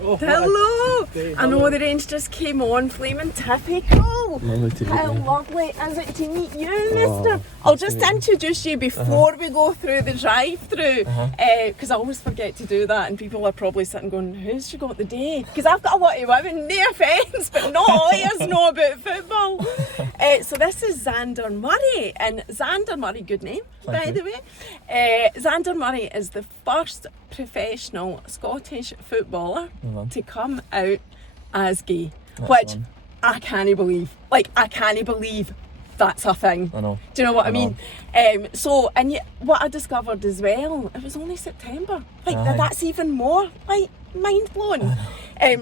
Oh, hello! I know the range just came on, flaming typical. Lovely to meet How you. lovely is it to meet you, mister? I'll just introduce you before we go through the drive-through, because I always forget to do that, and people are probably sitting going, who's she got the day? Because I've got a lot of women, no offence, but not all of us know about football. So this is Zander Murray, and Zander Murray, good name, by the way. Zander Murray is the first professional Scottish footballer to come out as gay, which I can't believe. Like, I can't believe that's a thing. I know. Do you know what I mean? So, and yet, what I discovered as well, it was only September. Like, that's even more, like, mind blowing.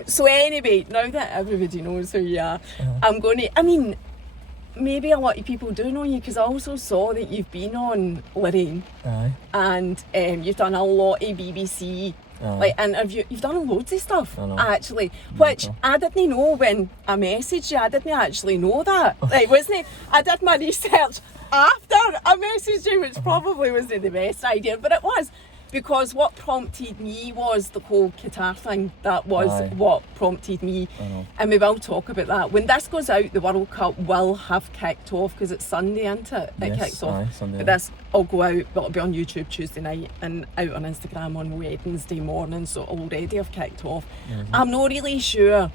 So anyway, now that everybody knows who you are, I'm going to, I mean, maybe a lot of people do know you, because I also saw that you've been on Lorraine. And you've done a lot of BBC like interview. You've done loads of stuff actually, which I didn't know when I messaged you. I didn't actually know that. Like, wasn't it? I did my research after I messaged you, which probably wasn't the best idea, but it was. Because what prompted me was the whole Qatar thing. That was what prompted me. And we will talk about that. When this goes out, the World Cup will have kicked off, because it's Sunday, isn't it? It kicks off. Sunday. But this will go out, but it'll be on YouTube Tuesday night and out on Instagram on Wednesday morning, so it'll already have kicked off. I'm not really sure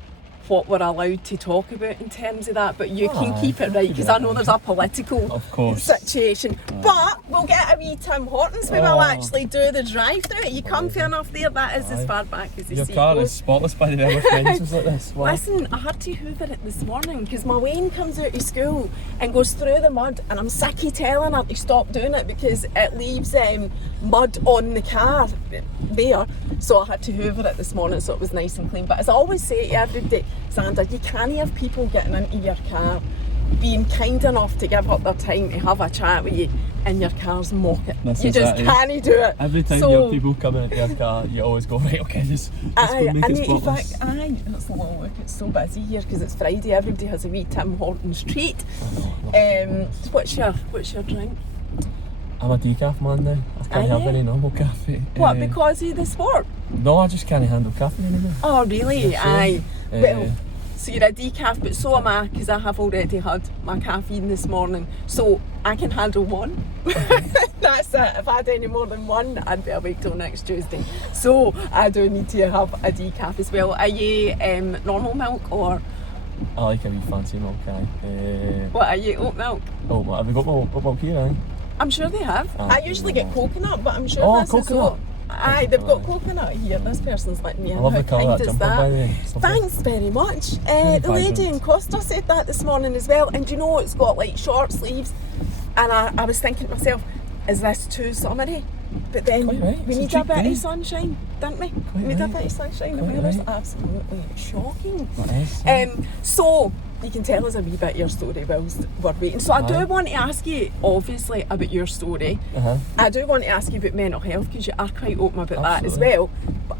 what we're allowed to talk about in terms of that, but you can keep it right, because I know there's a political situation. But we'll get a wee Tim Hortons. We will actually do the drive-through. Are you comfy enough there? That is as far back as the Your seat car goes. is spotless, by the way. My friends was like this. Wow. Listen, I had to hoover it this morning, because my Wayne comes out of school and goes through the mud, and I'm sick of telling her to stop doing it because it leaves mud on the car there. So I had to hoover it this morning, so it was nice and clean. But as I always say to everybody, Zander, you can't have people getting into your car, being kind enough to give up their time to have a chat with you, and your car's mock it. You just can't do it. Every time your people come into your car, you always go, right, okay, just go make it spotless. Let's have a look, it's so busy here because it's Friday. Everybody has a wee Tim Hortons treat. What's your drink? I'm a decaf man now. I can't have any normal coffee. What, because of the sport? No, I just can't handle coffee anymore. Oh, really? Aye. Well, so you're a decaf, but so am I, because I have already had my caffeine this morning, so I can handle one. That's it. If I had any more than one, I'd be awake till next Tuesday. So I do need to have a decaf as well. Are you normal milk or? I like a wee fancy milk, What are you, oat milk? Oh, have we got oat milk here, I'm sure they have. I usually get coconut, but I'm sure this coconut. is oat. Aye, they've got coconut here. This person's letting me in. I love How the colour kind of that is jumper, that? by the way. Thanks very much. The lady in Costa said that this morning as well. And do you know, it's got like short sleeves. And I was thinking to myself, is this too summery? But then we need a bit of sunshine, don't we? We need a bit of sunshine. The weather's absolutely shocking. So you can tell us a wee bit of your story whilst we're waiting. So I do want to ask you, obviously, about your story. I do want to ask you about mental health, because you are quite open about that as well.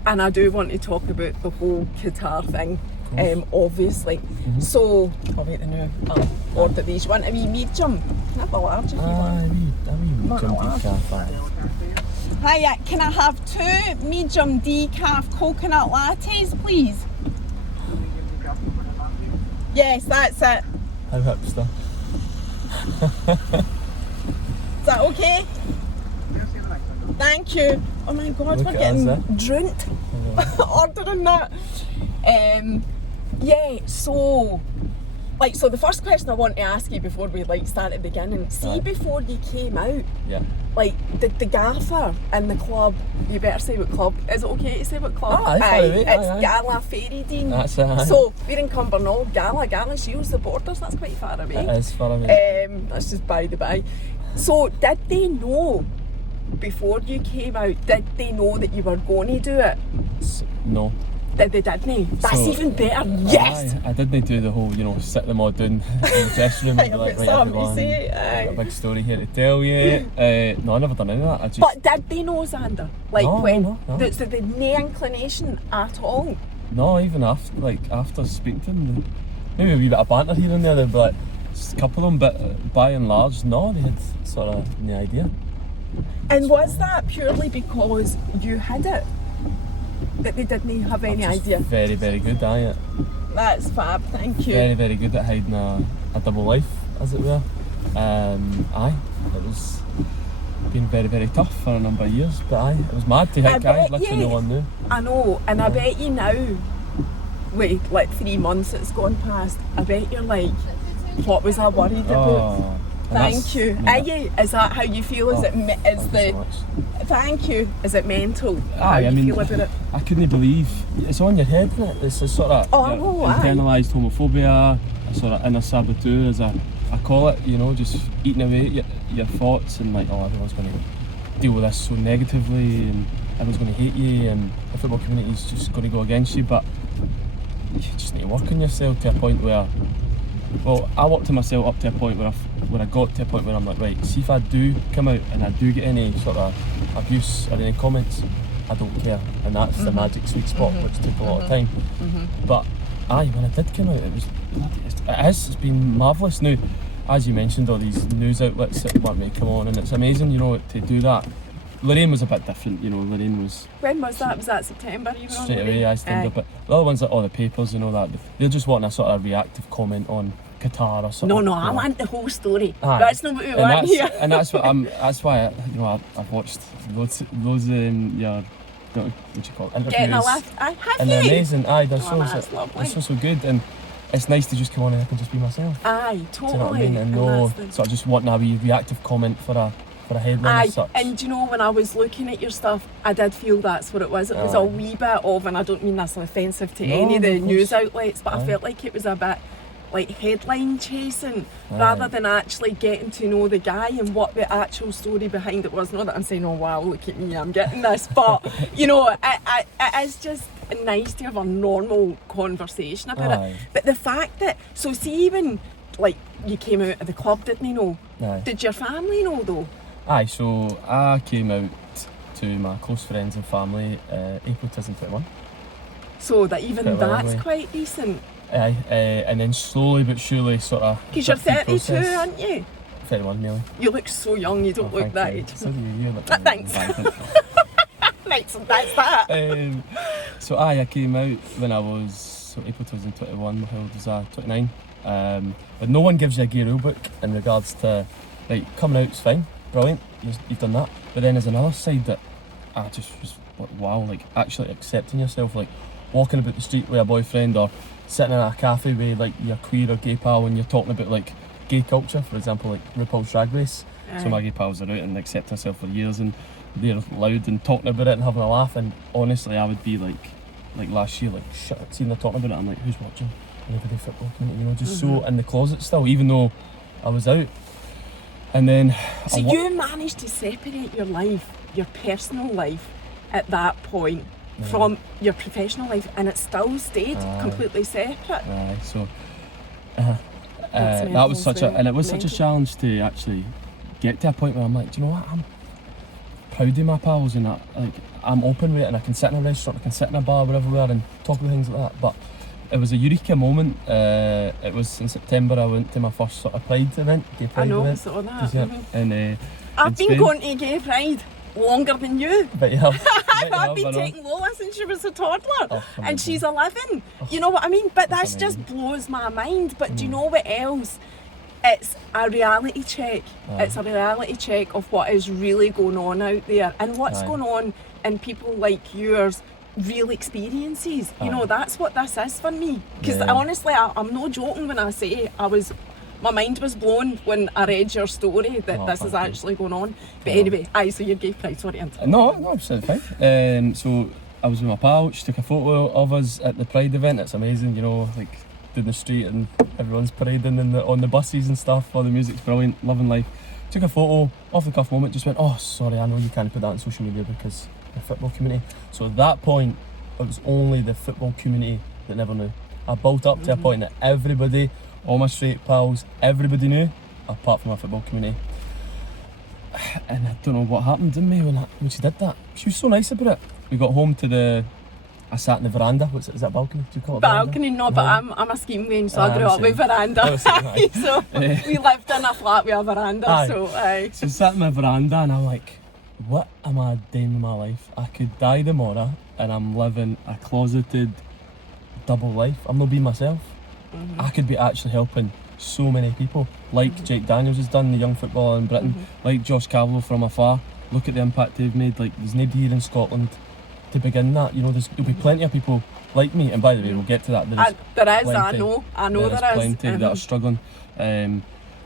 And I do want to talk about the whole Qatar thing, obviously. So, I'll wait I'll order these. You want a wee medium? Have a large if you want. A wee medium decaf. Hiya, can I have 2 medium decaf coconut lattes, please? Yes, that's it. How hipster. Is that okay? Thank you. Oh my God, we're getting drunked ordering that. So the first question I want to ask you before we start at the beginning, before you came out, did the gaffer in the club, you better say what club, is it okay to say what club? It's Gala Fairy Dean. That's it. So we're in Cumbernauld, Gala Shields, the borders, that's quite far away. It is far away. That's just by the by. So did they know before you came out, did they know that you were going to do it? No. Did they didn't? That's even better. Yes! I didn't do the whole, sit them all down in the dressing room and be like, right, everyone, I've got a big story here to tell you. No, I never done any of that. But did they know, Zander? No. So they had no inclination at all? No, even after speaking to them, maybe a wee bit of banter here and there, they'd be like, just a couple of them, but by and large, no, they had sort of no idea. And was that purely because you had it? that they didn't have any Just idea. Very, very good, aye. That's fab, thank you. Very, very good at hiding a double life, as it were. Aye, it was been very, very tough for a number of years, but aye, it was mad to hit guys, literally no one knew. I know, and I bet you now, wait, like 3 months it's gone past, I bet you're like, what was I worried about? Thank you. Is that how you feel? Is thank you. Is it mental? Aye, I mean, feel about it? I couldn't believe it's on your head, isn't it? It's a sort of internalised homophobia, a sort of inner saboteur, as I call it. You know, just eating away at your thoughts and like, oh, everyone's going to deal with this so negatively, and everyone's going to hate you, and the football community's just going to go against you. But you just need to work on yourself to a point where. Well, I worked on myself up to a point where I got to a point where I'm like, right, see if I do come out and I do get any sort of abuse or any comments, I don't care. And that's the magic sweet spot, which took a lot of time. But aye, when I did come out, it was bloody, it's been marvellous. Now, as you mentioned, all these news outlets that want me to come on, and it's amazing, you know, to do that. Lorraine was a bit different, you know. Lorraine was. When was that? Was that September? You were on straight away, I stand up. But the other ones, like all the papers, you know, that they're just wanting a sort of reactive comment on Qatar or something. No, I want the whole story. Aye. That's not what we want here. And that's what That's why I've watched loads your what do you call it? Interviews. Getting a lift. Have and you? they're amazing. Aye, they're that's lovely. they're so good, and it's nice to just come on and I can just be myself. Aye, totally. Do you know what I mean? And sort of just wanting a wee reactive comment for a headline as such. And do you know, when I was looking at your stuff, I did feel that's what it was. It was a wee bit of, and I don't mean that's offensive to any of the news outlets, but I felt like it was a bit like headline chasing rather than actually getting to know the guy and what the actual story behind it was. Not that I'm saying, oh wow, look at me, I'm getting this, but you know, it is just nice to have a normal conversation about it. But the fact that, so see, even like you came out of the club, didn't you know? Did your family know though? Aye, so I came out to my close friends and family April 2021. So that even that's quite decent. Aye, and then slowly but surely sort of... Because you're 32, aren't you? 31 nearly. You look so young, you don't look that age. So do you look thanks. Thanks, that's that. So I came out when I was, so April 2021, how old was I? 29. But no one gives you a gay rule book in regards to, like, coming out's fine, brilliant, you've done that. But then there's another side that I just was like, wow, like actually accepting yourself, like walking about the street with a boyfriend or sitting in a cafe with like your queer or gay pal and you're talking about like gay culture, for example, like RuPaul's Drag Race. So my gay pals are out and accept herself for years and they're loud and talking about it and having a laugh, and honestly I would be like last year, like shit, seeing them talking about it, I'm like, who's watching? An everyday football community, you know, just so in the closet still, even though I was out. And then so you managed to separate your life, your personal life at that point from your professional life, and it still stayed completely separate. So that was such such a challenge to actually get to a point where I'm like, do you know what, I'm proud of my pals and that, like I'm open with it and I can sit in a restaurant, I can sit in a bar, wherever we are, and talk about things like that. But it was a eureka moment. It was in September. I went to my first sort of Pride event, gay Pride event. I saw that. And I've been going to gay Pride longer than you. But you have. I've been taking Lola since she was a toddler, and she's 11. You know what I mean? But that's just blows my mind. But do you know what else? It's a reality check. It's a reality check of what is really going on out there and what's going on in people like yours. Real experiences, you know, that's what this is for me. Because honestly, I'm not joking when I say my mind was blown when I read your story that this is actually going on. But anyway, so your gay pride, sorry. No, absolutely fine. So I was with my pal, she took a photo of us at the Pride event. It's amazing, you know, like down the street and everyone's parading on the buses and stuff. All the music's brilliant, loving life. Took a photo, off the cuff moment, just went, oh sorry, I know you can't put that on social media because the football community. So at that point, it was only the football community that never knew. I built up to a point that everybody, all my straight pals, everybody knew, apart from my football community. And I don't know what happened in me when she did that. She was so nice about it. We got home I sat in the veranda. Is that balcony? Do you call it balcony? No, but I'm a scheme wing, so I grew up with veranda. So we lived in a flat with a veranda. So sat in my veranda and I'm like, what am I doing with my life? I could die tomorrow and I'm living a closeted double life. I'm not being myself. I could be actually helping so many people, like Jake Daniels has done, the young footballer in Britain, like Josh Cavallo from afar. Look at the impact they've made. Like, there's nobody here in Scotland to begin that. You know, there'll be plenty of people like me, and by the way, we'll get to that. There is, plenty, I know there is. Plenty that are struggling. I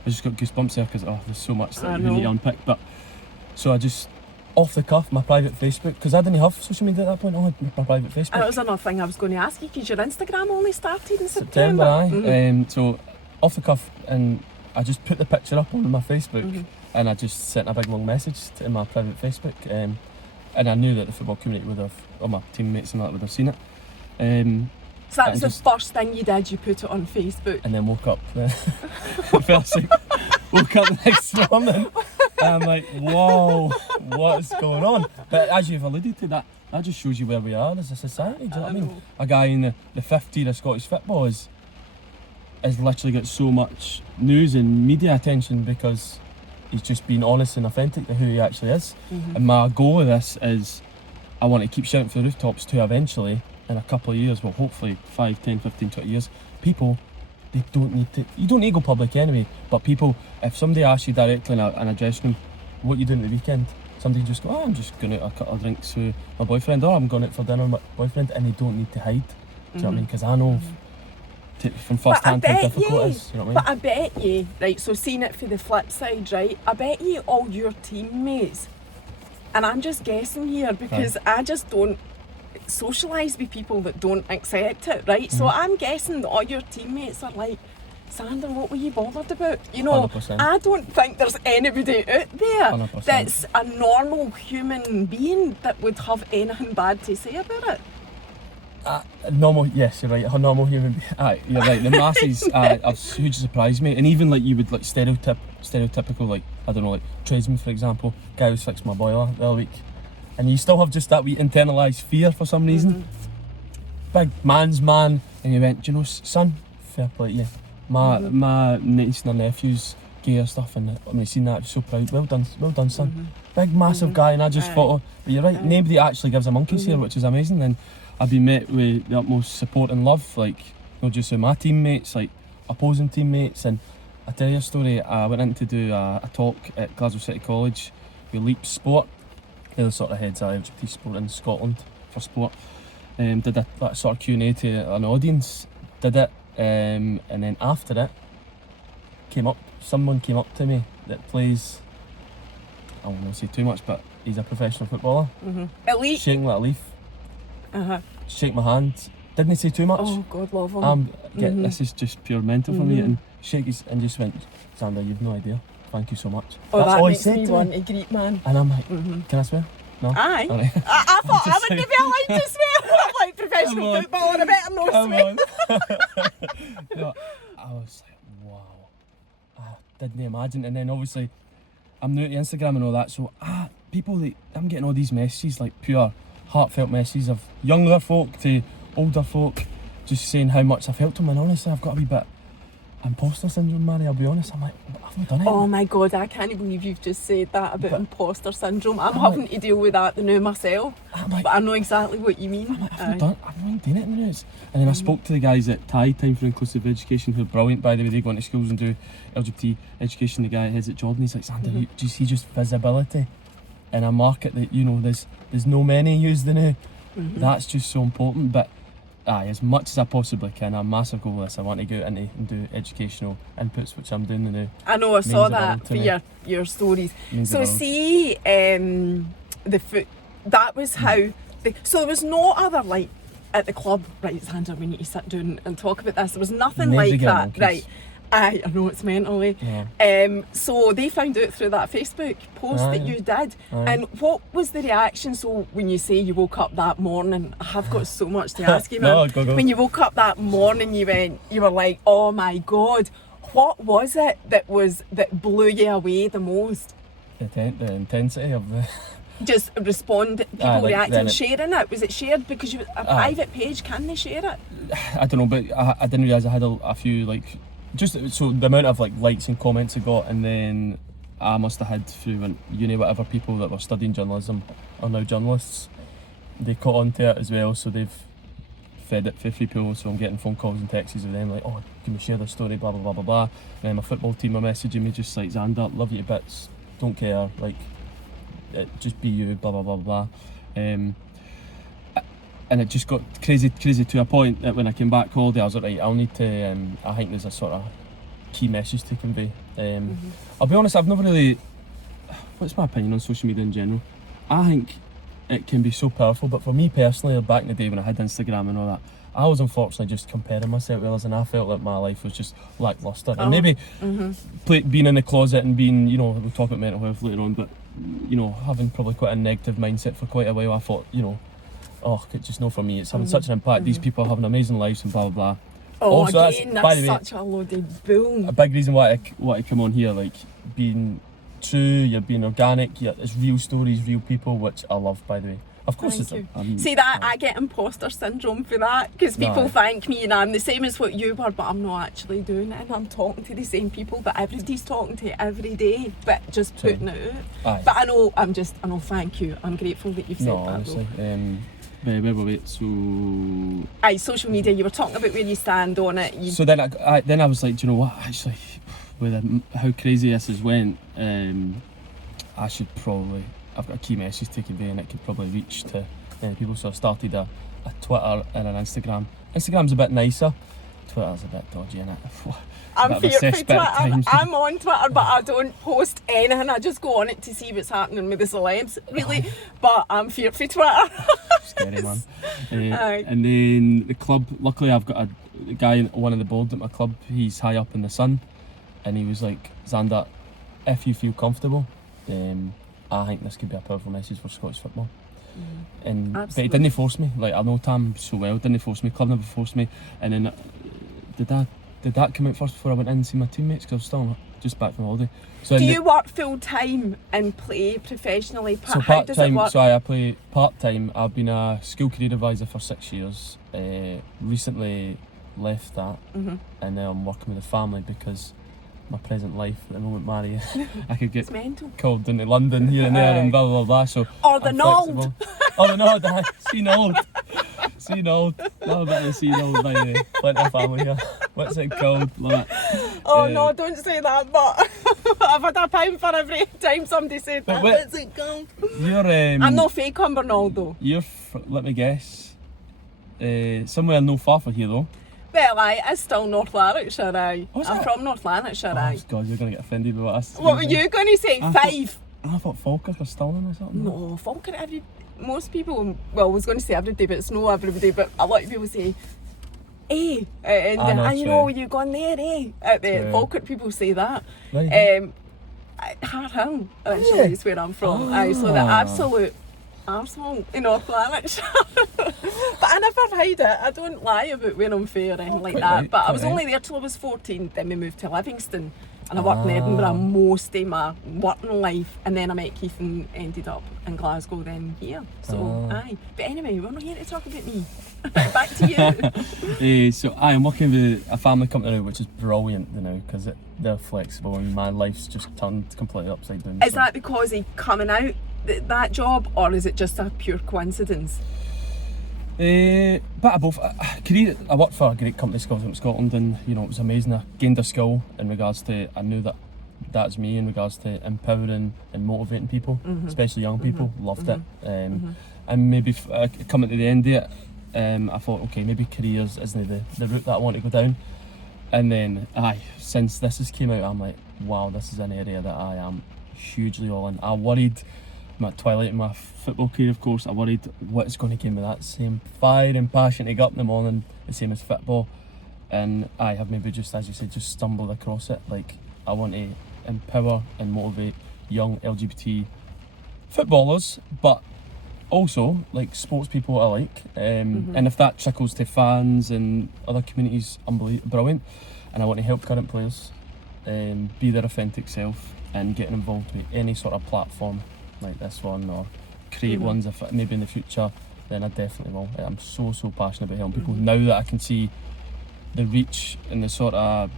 just got goosebumps there because there's so much that we need to unpick. But so I just, off the cuff, my private Facebook, because I didn't have social media at that point. I had my private Facebook. And that was another thing I was going to ask you, because your Instagram only started in September. So off the cuff, and I just put the picture up on my Facebook, and I just sent a big long message in my private Facebook, and I knew that the football community would have, or my teammates and that would have seen it. So that was the first thing you did, you put it on Facebook? And then woke up, woke up the next morning, and I'm like, whoa, what's going on? But as you've alluded to, that just shows you where we are as a society, do you know what I mean? A guy in the fifth tier of Scottish football has literally got so much news and media attention because he's just being honest and authentic to who he actually is. And my goal with this is I want to keep shouting for the rooftops to eventually, in a couple of years, well hopefully 5, 10, 15, 20 years, people, they don't need to, you don't need to go public anyway, but people, if somebody asks you directly in a dressing room, what are you doing at the weekend? Somebody just go, I'm just going to a couple of drinks with my boyfriend, or I'm going out for dinner with my boyfriend, and they don't need to hide. Do you know what I mean? Because I know from first hand how difficult it is. You know what I mean? But I bet you, right, so seeing it for the flip side, right, I bet you all your teammates, and I'm just guessing here because I just don't socialise with people that don't accept it, right? So I'm guessing that all your teammates are like, Zander, what were you bothered about? You know, 100%. I don't think there's anybody out there 100%. that's a normal human being that would have anything bad to say about it. Normal, yes, you're right. A normal human being. You're right. The masses have hugely surprised me, and even like you would like stereotypical, like I don't know, like tradesman for example, guy who's fixed my boiler the other week, and you still have just that wee internalised fear for some reason. Big man's man, and you went, do you know, son, fair play to you. My niece and her nephews gay or stuff, and when I seen that, I was so proud. Well done, son. Big massive guy, and I just thought, but you're right. Nobody actually gives a monkey's here, which is amazing. And I've been met with the utmost support and love, like not just with my teammates, like opposing teammates. And I tell you a story, I went in to do a talk at Glasgow City College with Leap Sport. They're the sort of heads of LGBT sport in Scotland for sport. Did that sort of Q&A to an audience, did it, and then after it, someone came up to me that plays, I won't say too much, but he's a professional footballer. Elite. Shaking like a leaf. Shake my hand. Didn't say too much. Oh, God love him. This is just pure mental for me. And shake his, and just went, Zander, you've no idea. Thank you so much. Oh, that's that all makes he said me to want me. a Greek man. And I'm like, can I swear? No. Aye. Right. I thought I would give you a line to swear. I'm like professional footballer, I better not swear. No, I was like, wow. I didn't imagine. And then obviously, I'm new to Instagram and all that, so I'm getting all these messages, like pure heartfelt messages of younger folk to older folk, just saying how much I've helped them. And honestly, I've got a wee bit imposter syndrome, Mary, I'll be honest. I'm like, I've not done it. Oh my God, I can't believe you've just said that about imposter syndrome. I'm having to deal with that now myself, but I know exactly what you mean. I've not doing it in minutes. And then I spoke to the guys at Time for Inclusive Education, who are brilliant, by the way. They go into schools and do LGBT education. The guy heads at Jordan, he's like, Zander, you see just visibility in a market that, you know, there's no many used in it. That's just so important. But as much as I possibly can, a massive goal of this, I want to go out and do educational inputs, which I'm doing now. I know, I saw that for your stories. So see, that was how, so there was no other, like, at the club, right, Zander, we need to sit down and talk about this. There was nothing like that, right? I know it's mentally. So they found out through that Facebook post that you did. And what was the reaction? So when you say you woke up that morning, I have got so much to ask you, man. Go. When you woke up that morning, you were like, oh my God, what was it that blew you away the most? The intensity of the... Just people reacting, sharing it. Was it shared because you a private page? Can they share it? I don't know, but I didn't realise I had a few, like, just so the amount of like likes and comments I got, and then I must have had through when uni, whatever, people that were studying journalism are now journalists. They caught on to it as well, so they've fed it for people, so I'm getting phone calls and texts of them like, oh, can we share this story, blah blah blah blah blah. And then my football team are messaging me just like, Zander, love you to bits, don't care, like, just be you, blah blah blah blah. And it just got crazy to a point that when I came back holiday, I was like, right, I'll need to, I think there's a sort of key message to convey. I'll be honest, I've never really, what's my opinion on social media in general? I think it can be so powerful, but for me personally, back in the day when I had Instagram and all that, I was unfortunately just comparing myself with others, and I felt like my life was just lacklustre. And maybe being in the closet and being, you know, we'll talk about mental health later on, but, you know, having probably quite a negative mindset for quite a while, I thought, you know, oh, it's just not for me, it's having such an impact, these people are having amazing lives and blah blah blah. Oh, also, again, that's such a loaded bull. A big reason why I come on here, like, being true, you're being organic, it's real stories, real people, which I love, by the way. Of course, See that, I get imposter syndrome for that, because people thank me and I'm the same as what you were, but I'm not actually doing it, and I'm talking to the same people that everybody's talking to every day, but just putting it out. But I know, thank you, I'm grateful that you've said that. Honestly, wait, so... social media, you were talking about where you stand on it. So then I was like, do you know what, actually, with how crazy this has went, I should probably, I've got a key message to convey and it could probably reach to people, so I started a Twitter and an Instagram. Instagram's a bit nicer, Twitter's a bit dodgy, innit? I'm fearful for Twitter. I'm on Twitter, but I don't post anything. I just go on it to see what's happening with the celebs, really. But I'm fearful for Twitter. Scary, man. And then the club, luckily I've got a guy, one of the board at my club, he's high up in the Sun, and he was like, Zander, if you feel comfortable, I think this could be a powerful message for Scottish football. But he didn't force me. Like, I know Tam so well, didn't force me, club never forced me. And then did that come out first before I went in and see my teammates, because I was still just back from holiday. So do you work full time and play professionally? So how does it work? So I play part time. I've been a school career advisor for 6 years. Recently left that, and now I'm working with a family because my present life at the moment, Mary, I could get called into London here and there and blah blah blah. So or the Nald. Oh, the Nald, see Nald. See Nald. Love a bit of the sea Nald, by the way. Plenty of family here. What's it called? Love it. Oh no, don't say that, but I've had a pound for every time somebody said that. What's it called? I'm not fake Cumbernauld though. You're, let me guess, somewhere no far from here though. Well, it's still North Lanarkshire, I'm from North Lanarkshire, Oh God, you're going to get offended with us. What were you going to say? Five? I thought Falkirk or Stirling or something. No, Falkirk, most people, well, I was going to say everybody, but it's not everybody, but a lot of people say, and you know, you gone there, At the Falkirk, people say that. Right. Hard Hill, actually, is where I'm from. So the absolute arsehole in North Lanarkshire. But I never hide it. I don't lie about when I'm fair or anything like that. Right, but I was only there till I was 14. Then we moved to Livingston, and I worked in Edinburgh most of my working life. And then I met Keith and ended up in Glasgow, then here. So But anyway, we're not here to talk about me. Back to you. So I'm working with a family company now, which is brilliant, you know, because they're flexible and my life's just turned completely upside down. Is that because of coming out that job, or is it just a pure coincidence? Bit of both. I worked for a great company, Scotland, and you know, it was amazing. I gained a skill in regards to, I knew that that's me in regards to empowering and motivating people, especially young people. Loved it. And maybe coming to the end of it, I thought, okay, maybe careers isn't the route that I want to go down. And then, since this has came out, I'm like, wow, this is an area that I am hugely all in. I worried, I'm at twilight in my football career, of course, I worried what's going to give me that same fire and passion to get up in the morning, the same as football. And I have maybe just, as you said, just stumbled across it. Like, I want to empower and motivate young LGBT footballers, but also like sports people alike. And if that trickles to fans and other communities, brilliant. And I want to help current players be their authentic self and getting involved with any sort of platform like this one, or create ones if maybe in the future, then I definitely will. I'm so passionate about helping people now that I can see the reach and the sort of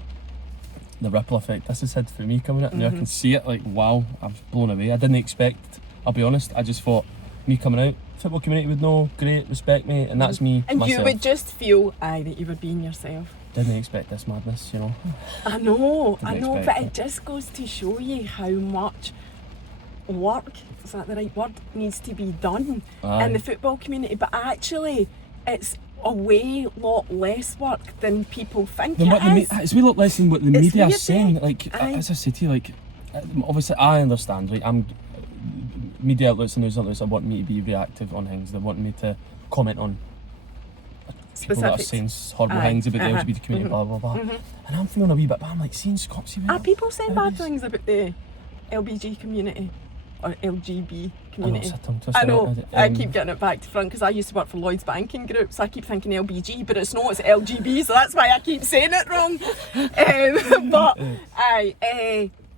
the ripple effect this has had for me coming out. Now I can see it, like, wow, I was blown away. I didn't expect, I'll be honest, I just thought me coming out, football community would know, great, respect me, and that's me, and myself. you would just feel that you were being yourself. Didn't expect this madness, you know. I know, but it it just goes to show you how much work, is that the right word, needs to be done in the football community. But actually, it's a lot less work than people think it is. It's way lot less than what the media are weird, saying. Like, as I say to you, like, obviously I understand, right? Media outlets and news outlets, they want me to be reactive on things. They want me to comment on people that are saying horrible things about the LGBT community, blah blah blah. And I'm feeling a wee bit, but I'm like, seeing Scots. Are people saying bad things about the LBG community or LGB community? I know. I keep getting it back to front because I used to work for Lloyd's Banking Group, so I keep thinking LBG, but it's not. It's LGB, so that's why I keep saying it wrong.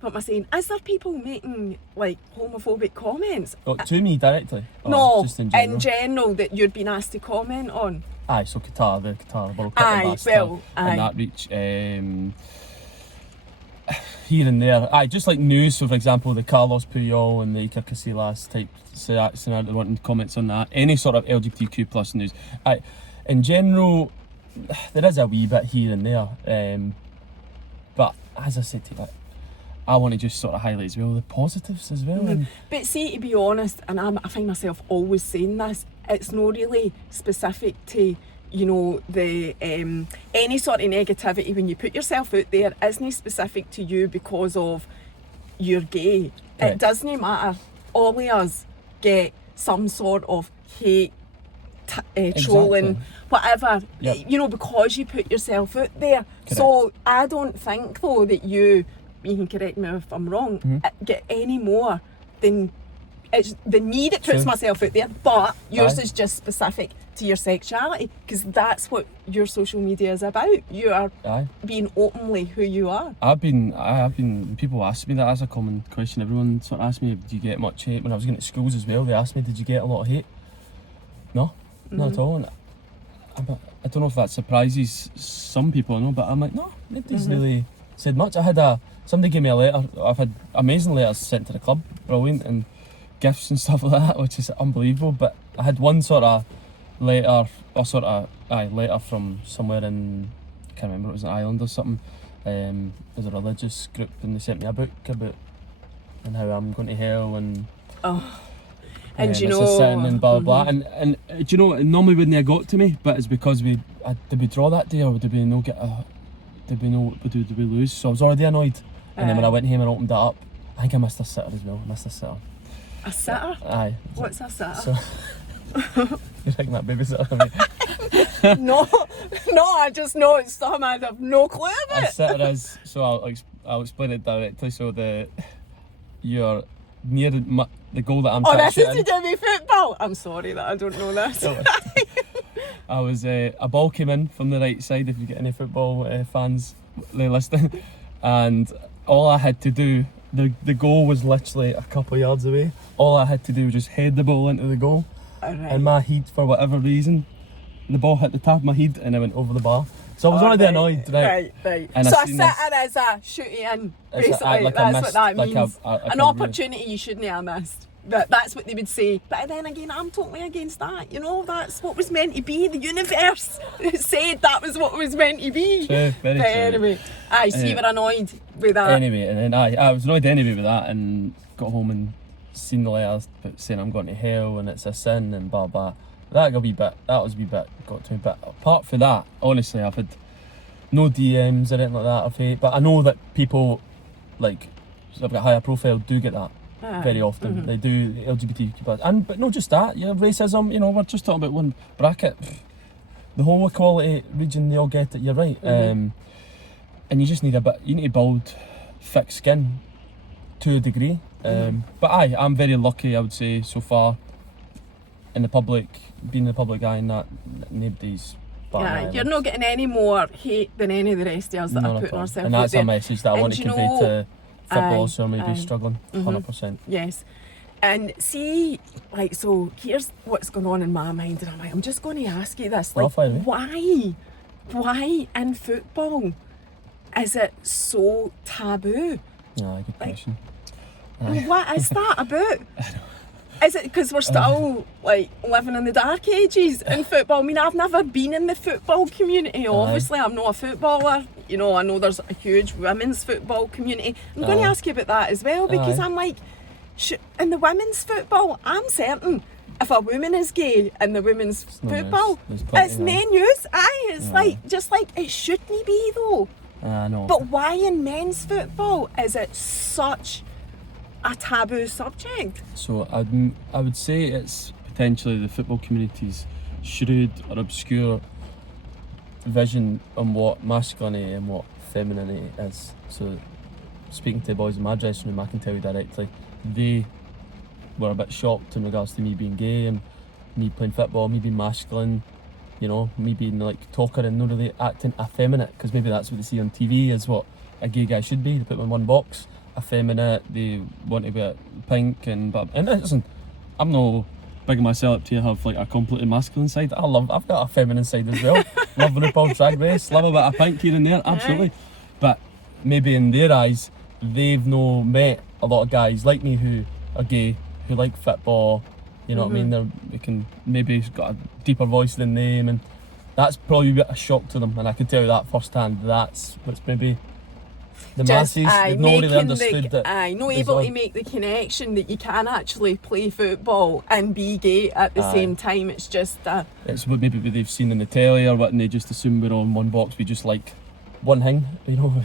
What am I saying? Is there people making like homophobic comments? To me directly? No, just in general that you'd been asked to comment on. Aye, so Qatar, the Qatar World Cup ambassador, and that reach here and there. Aye, just like news. So, for example, the Carlos Puyol and the Iker Casillas type scenario, wanting comments on that. Any sort of LGBTQ plus news. Aye, in general, there is a wee bit here and there. But as I said to you, I want to just sort of highlight as well the positives as well. But see, to be honest, and I find myself always saying this, it's not really specific to, you know, the any sort of negativity when you put yourself out there isn't specific to you because of you're gay. It doesn't matter. All of us get some sort of hate, trolling, whatever, you know, because you put yourself out there. Correct. So I don't think though that you can correct me if I'm wrong, get any more than it's the me that puts myself out there, but yours is just specific to your sexuality, because that's what your social media is about. You are being openly who you are. I've been people ask me that as a common question. Everyone sort of asked me, do you get much hate? When I was getting to schools as well, they asked me, did you get a lot of hate? No, not at all. And I don't know if that surprises some people, I know, but I'm like, no, nobody's really said much. Somebody gave me a letter. I've had amazing letters sent to the club, brilliant, and gifts and stuff like that, which is unbelievable. But I had one sort of letter from somewhere in, I can't remember, it was an island or something. It was a religious group, and they sent me a book about and how I'm going to hell and you know, it's a sin and blah blah blah. And do you know, it normally wouldn't have got to me, but it's because did we draw that day, or did we not get did we lose? So I was already annoyed. And then when I went home and opened that up, I think I missed a sitter as well. A sitter? Aye. What's a sitter? So, you're thinking that babysitter? No, I just know it's something I have no clue about. A sitter is, so I'll explain it directly. So you're near the goal that I'm trying to shoot in. Oh, this is to do with football? I'm sorry that I don't know this. I was, a ball came in from the right side, if you get any football fans listening, and all I had to do, the goal was literally a couple of yards away. All I had to do was just head the ball into the goal. And my head, for whatever reason, the ball hit the top of my head and I went over the bar. So I was already annoyed, right? And so a sitter is a shoot it in, basically. That's what that means. An opportunity you shouldn't have missed. That's what they would say. But then again, I'm totally against that. You know, that's what was meant to be. The universe said that was what was meant to be. True, very true. Anyway, so you were annoyed with that. Anyway, and then I was annoyed anyway with that, and got home and seen the letters saying I'm going to hell and it's a sin and blah blah. That was a wee bit got to me. But apart from that, honestly, I've had no DMs or anything like that of hate. But I know that people like I've got higher profile do get that. Very often they do, LGBTQ+, but not just that, racism, you know, we're just talking about one bracket, the whole equality region, they all get it, you're right. And you just need you need to build thick skin to a degree. But I'm very lucky, I would say, so far in the public, being the public eye, and that nobody's you're not getting any more hate than any of the rest of us that are putting ourselves out there. And that's a message that I want to convey to footballers who are maybe struggling, 100%. Yes. And see, like, so here's what's going on in my mind, and I'm just going to ask you this, like, why in football is it so taboo? Good question. What is that about? Is it because we're still like living in the dark ages in football? I mean, I've never been in the football community. Obviously, I'm not a footballer. You know, I know there's a huge women's football community. I'm going to ask you about that as well, because I'm like, in the women's football, I'm certain if a woman is gay in the women's football, it's no news. It's like, just like it shouldn't be though. No. But why in men's football is it such a taboo subject? So I would say it's potentially the football community's shrewd or obscure vision on what masculinity and what femininity is. So speaking to the boys in my dressing room, I can tell you directly, they were a bit shocked in regards to me being gay and me playing football, me being masculine, you know, me being like talker and not really acting effeminate, because maybe that's what they see on TV is what a gay guy should be. They put them in one box, effeminate, they want to be pink and listen, I'm no bigging myself up to have like a completely masculine side. I've got a feminine side as well. Love RuPaul's Drag Race, love a bit of pink here and there, absolutely. But maybe in their eyes, they've no met a lot of guys like me who are gay, who like football, you know what I mean? They can maybe got a deeper voice than them, and that's probably a bit of a shock to them, and I can tell you that firsthand. That's what's maybe the masses, they've not really understood that. Not able to make the connection that you can actually play football and be gay at the same time. It's just it's what maybe they've seen in the telly or what, and they just assume we're all in one box. We just like one thing, you know.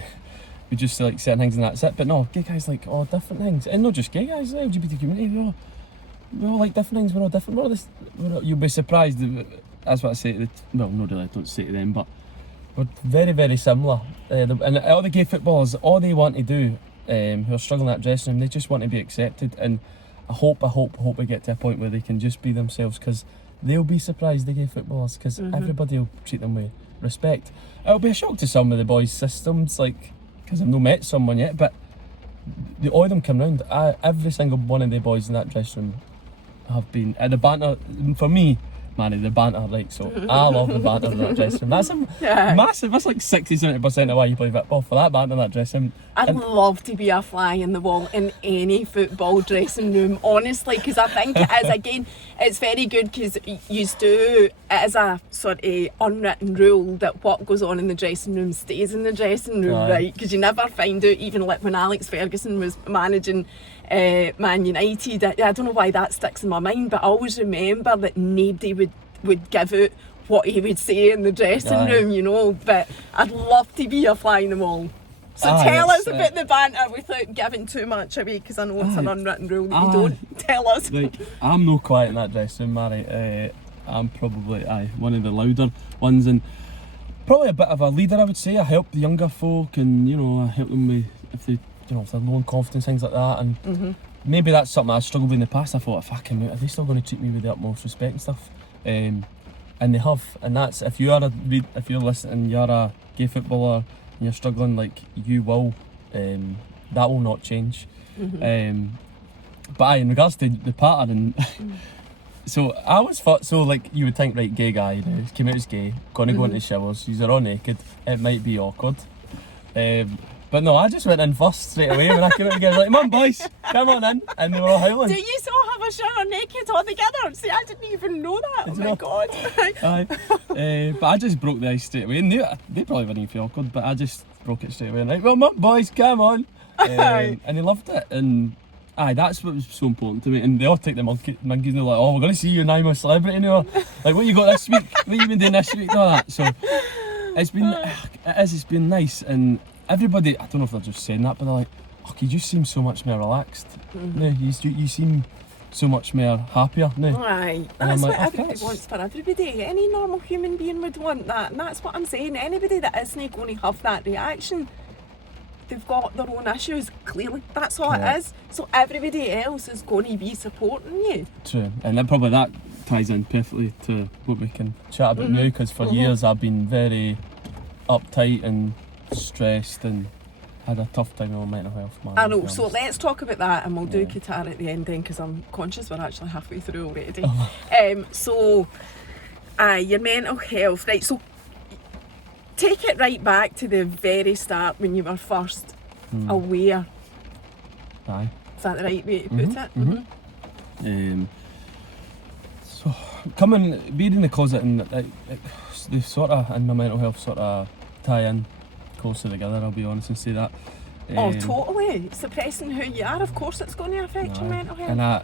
We just like certain things and that's it. But no, gay guys like all different things, and not just gay guys. The LGBT community, we all like different things. We're all different. You'll be surprised. That's what I say to the, well, no, really, I don't say to them, but we're very, very similar. And all the gay footballers, all they want to do, who are struggling in that dressing room, they just want to be accepted. And I hope we get to a point where they can just be themselves, because they'll be surprised, the gay footballers, because everybody will treat them with respect. It'll be a shock to some of the boys' systems, like, because I've not met someone yet, but all of them come round. Every single one of the boys in that dressing room have been, and the banter, for me, man, the banter, right, so I love the banter in that dressing room. That's massive, that's like 60-70% of why you play football, for that banter in that dressing room. I'd love to be a fly in the wall in any football dressing room, honestly, because I think it is, again, it's very good because you do, it is a sort of unwritten rule that what goes on in the dressing room stays in the dressing room, right? Because you never find out, even like when Alex Ferguson was managing Man United, I don't know why that sticks in my mind, but I always remember that nobody would give out what he would say in the dressing room, you know, but I'd love to be a fly in the wall. So tell us about the banter without giving too much away, because I know it's an unwritten rule that you don't tell us. Like, I'm no quiet in that dressing room, Mary. I'm probably one of the louder ones, and probably a bit of a leader, I would say. I help the younger folk, and you know, I help them with if they're low in confidence, things like that. And maybe that's something I struggled with in the past. I thought, if I came out, are they still going to treat me with the utmost respect and stuff? And they have, and that's, if you're listening, you're a gay footballer and you're struggling, like, you will, that will not change. But in regards to the pattern, so I always thought, so like, you would think, right, gay guy, you know, came out as gay, gonna go into showers, you're all naked, it might be awkward. But no, I just went in first straight away when I came out together, like, "Come on, boys, come on in," and they were all howling. Do you still have a shower naked all together? See, I didn't even know that. Oh my god. But I just broke the ice straight away, and they probably wouldn't even feel awkward, but I just broke it straight away, and like, "Well, on, boys, come on," and they loved it, and that's what was so important to me. And they all take the monkeys, and they're like, "Oh, we're going to see you now, I'm a celebrity now. Like, what you got this week? What you been doing this week?" And all that. So it's been nice, and everybody, I don't know if they're just saying that, but they're like, "Oh, you just seem so much more relaxed. No, you seem so much more happier now." Right, that's what everybody wants for everybody. Any normal human being would want that, and that's what I'm saying. Anybody that isn't going to have that reaction, they've got their own issues, clearly. That's all it is. So everybody else is going to be supporting you. True, and then probably that ties in perfectly to what we can chat about now, because for years I've been very uptight and stressed and had a tough time with my mental health. I know, so let's talk about that, and we'll do Qatar at the end then, because I'm conscious we're actually halfway through already. So your mental health, right, so take it right back to the very start when you were first aware. Aye. Is that the right way to put it? So being in the closet and they sort of, and my mental health sort of tie in closer together, I'll be honest and say that. Oh, totally. Suppressing who you are, of course it's going to affect your mental health. And it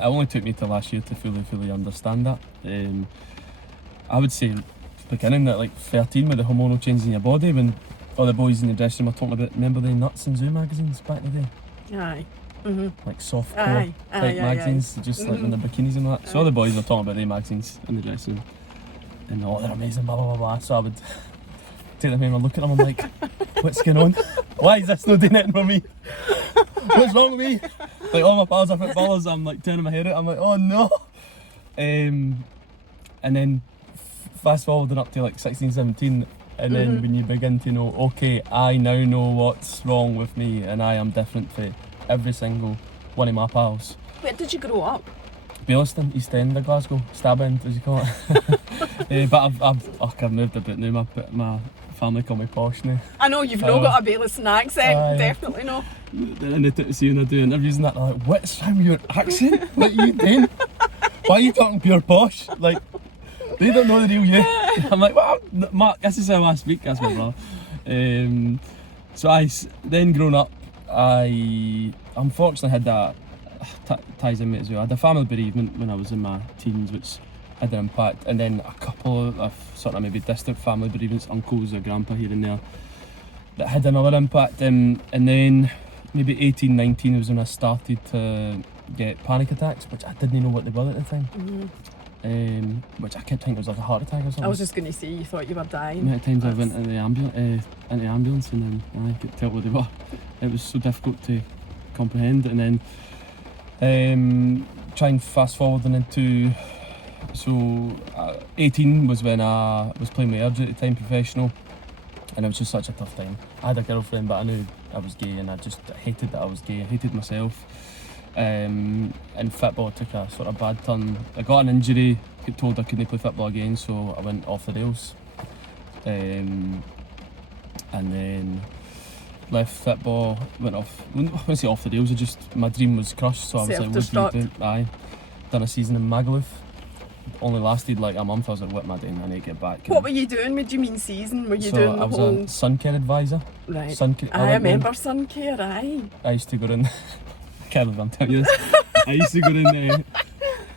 only took me till last year to fully understand that. I would say beginning at like 13 with the hormonal changes in your body, when all the boys in the dressing room were talking about, remember the Nuts and Zoo magazines back in the day? Aye. Like softcore type magazines, just like in the bikinis and that. So all the boys were talking about the magazines in the dressing room. And they're amazing, blah blah blah blah. So I would take them home and look at them, I'm like, what's going on? Why is this not doing it for me? What's wrong with me? Like all my pals are footballers, I'm like turning my head out, I'm like, oh no. And then fast forwarding up to like 16, 17, and then when you begin to know, okay, I now know what's wrong with me and I am different for every single one of my pals. Where did you grow up? Baillieston, East End of Glasgow, Stab End as you call it. But I've moved a bit now, my family call me posh now. I know, you've not got a Baillieston accent, definitely no. And they see when I do interviews and that, they're like, what's wrong with your accent? What are you doing? Why are you talking pure posh? Like, they don't know the real you. I'm like, well, Mark, this is how I speak, that's my brother. So then growing up, I unfortunately had that ties in me as well. I had a family bereavement when I was in my teens, which had an impact, and then a couple of sort of maybe distant family bereavements, uncles or grandpa here and there, that had another impact. And then maybe 18, 19 was when I started to get panic attacks, which I didn't know what they were at the time. Which I kept thinking was like a heart attack or something. I was just going to say, you thought you were dying. Many times I went into the ambulance and then I could tell what they were. It was so difficult to comprehend. And then try and fast forward into 18 was when I was playing with Urge at the time, professional, and it was just such a tough time. I had a girlfriend, but I knew I was gay, and I just hated that I was gay. I hated myself. And football took a sort of bad turn. I got an injury, got told I couldn't play football again, so I went off the rails. And then left football, went off, I wouldn't say off the rails, my dream was crushed, so I was like, what do you do? Aye. Done a season in Magaluf. Only lasted like a month. I was like, what am I doing? I need to get back. What were you doing? What do you mean season? Were you doing the whole... I was a sun care advisor. Right. I remember sun care, aye. I used to go in... I can't believe I'm telling you this. I used to go in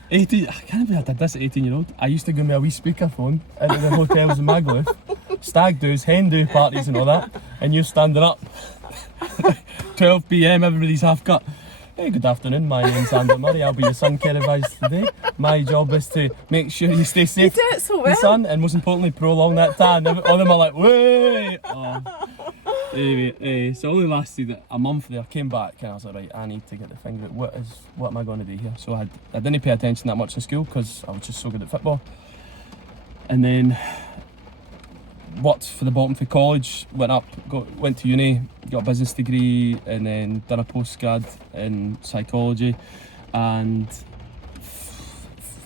18... I can't believe I did this at 18-year-old. I used to go with a wee speakerphone into the hotels in Magaluf, stag do's, hen do parties and all that, and you're standing up. 12 PM, everybody's half cut. Hey, good afternoon, my name's Zander Murray. I'll be your sun care advisor today. My job is to make sure you stay safe. You do it so well. The sun, and most importantly, prolong that tan. All of them are like, wait! Oh. Anyway, so it only lasted a month there. I came back and I was like, right, I need to get the thing out. What am I going to do here? So I didn't pay attention that much in school because I was just so good at football. And then worked for the bottom for college, went to uni, got a business degree, and then done a postgrad in psychology, and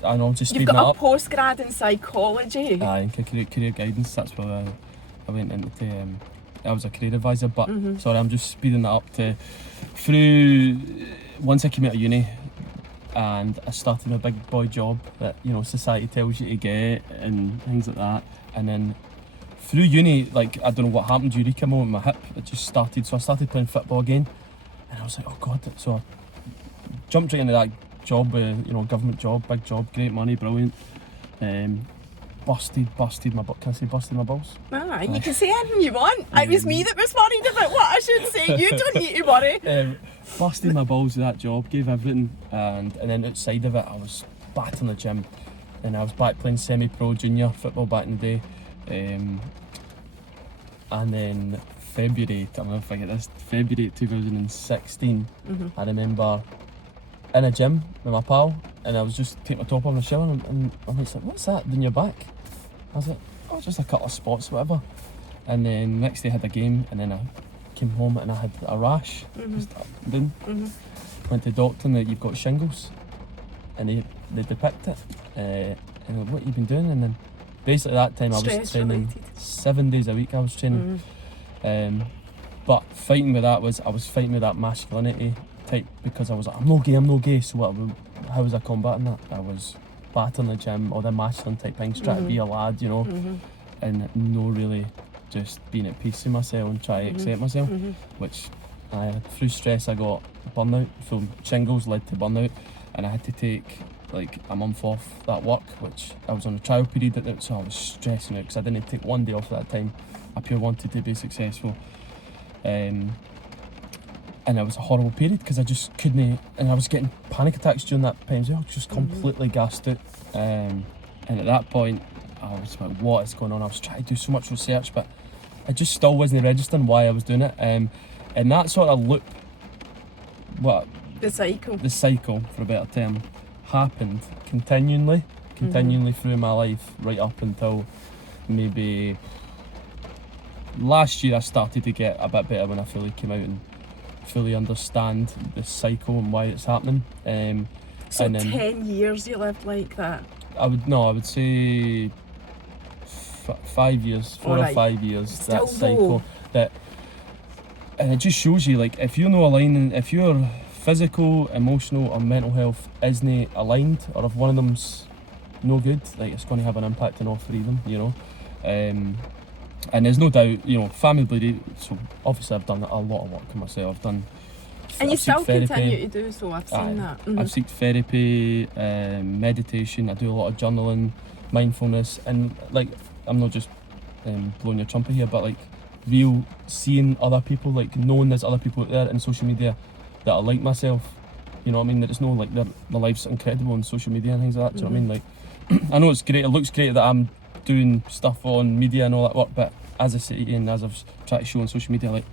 I know, just speeding that up. You've got a postgrad in psychology? Aye, in career guidance. That's where I went into. I was a career advisor, but sorry, I'm just speeding that up to through. Once I came out of uni, and I started my big boy job that society tells you to get and things like that, and then through uni, like, I don't know what happened, eureka moment with my hip, it just started, so I started playing football again, and I was like, oh god, so I jumped right into that job, government job, big job, great money, brilliant, busted my can I say busted my balls? Alright, you can say anything you want. It was me that was worried about what I should say, you don't need to worry. Busted my balls with that job, gave everything, and then outside of it, I was back in the gym, and I was back playing semi-pro junior football back in the day. And then February 2016, I remember in a gym with my pal, and I was just taking my top off and showering, and I'm like, what's that in your back? I was like, oh, just a couple of spots, whatever. And then next day I had a game, and then I came home and I had a rash, just up and down. Went to the doctor and you've got shingles, and they depict it, and like, what have you been doing? And then basically that time I was Stress training related. 7 days a week. I was training, but fighting with that I was fighting with that masculinity type, because I was like, I'm no gay. So how was I combating that? I was battering the gym, all the masculine type things, trying to be a lad, you know, and no really just being at peace with myself and trying to accept myself, which through stress I got burnout. So shingles led to burnout, and I had to take like a month off that work, which I was on a trial period at it, so I was stressing out because I didn't take one day off at that time. I pure wanted to be successful, and it was a horrible period because I just couldn't, and I was getting panic attacks during that time as well, just completely gassed out, and at that point I was like, what is going on? I was trying to do so much research, but I just still wasn't registering why I was doing it, and that sort of loop, The cycle for a better term, happened continually through my life, right up until maybe last year. I started to get a bit better when I fully came out and fully understand the cycle and why it's happening. So and then 10 years you lived like that? I would say 5 years, 4 or 5 years. Still that cycle, and it just shows you, like, if you're not aligning, if your physical, emotional or mental health isn't aligned, or if one of them's no good, like, it's going to have an impact on all three of them, you know. And there's no doubt, you know, family bleed. So obviously I've done a lot of work on myself. And you still continue to do so. I've seen that. I've seeked therapy, meditation. I do a lot of journaling, mindfulness, and like, I'm not just blowing your trumpet here, but like real seeing other people, like knowing there's other people out there in social media that are like myself. You know what I mean? That it's no like their life's incredible on social media and things like that. Do you know what I mean? Like, I know it's great. It looks great that I'm doing stuff on media and all that work, but as I say, and as I've tried to show on social media, like,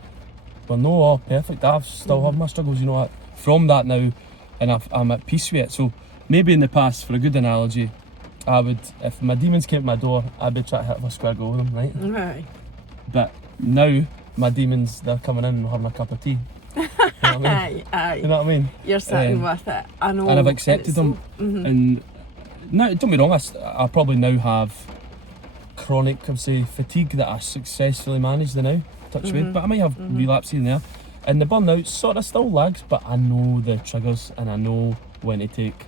we're not all perfect. I still have my struggles, you know. From that now, and I'm at peace with it. So maybe in the past, for a good analogy, I would, if my demons came to my door, I'd be trying to hit a square goal with them, right? Right. But now my demons, they're coming in and having a cup of tea. You know what I mean? Aye. You know what I mean? You're sitting with it. I know. And I've accepted them. And now, don't be wrong, I probably now have chronic, I'd say, fatigue that I successfully managed now, touch wood, but I might have relapse here and there. And the burnout sort of still lags, but I know the triggers and I know when to take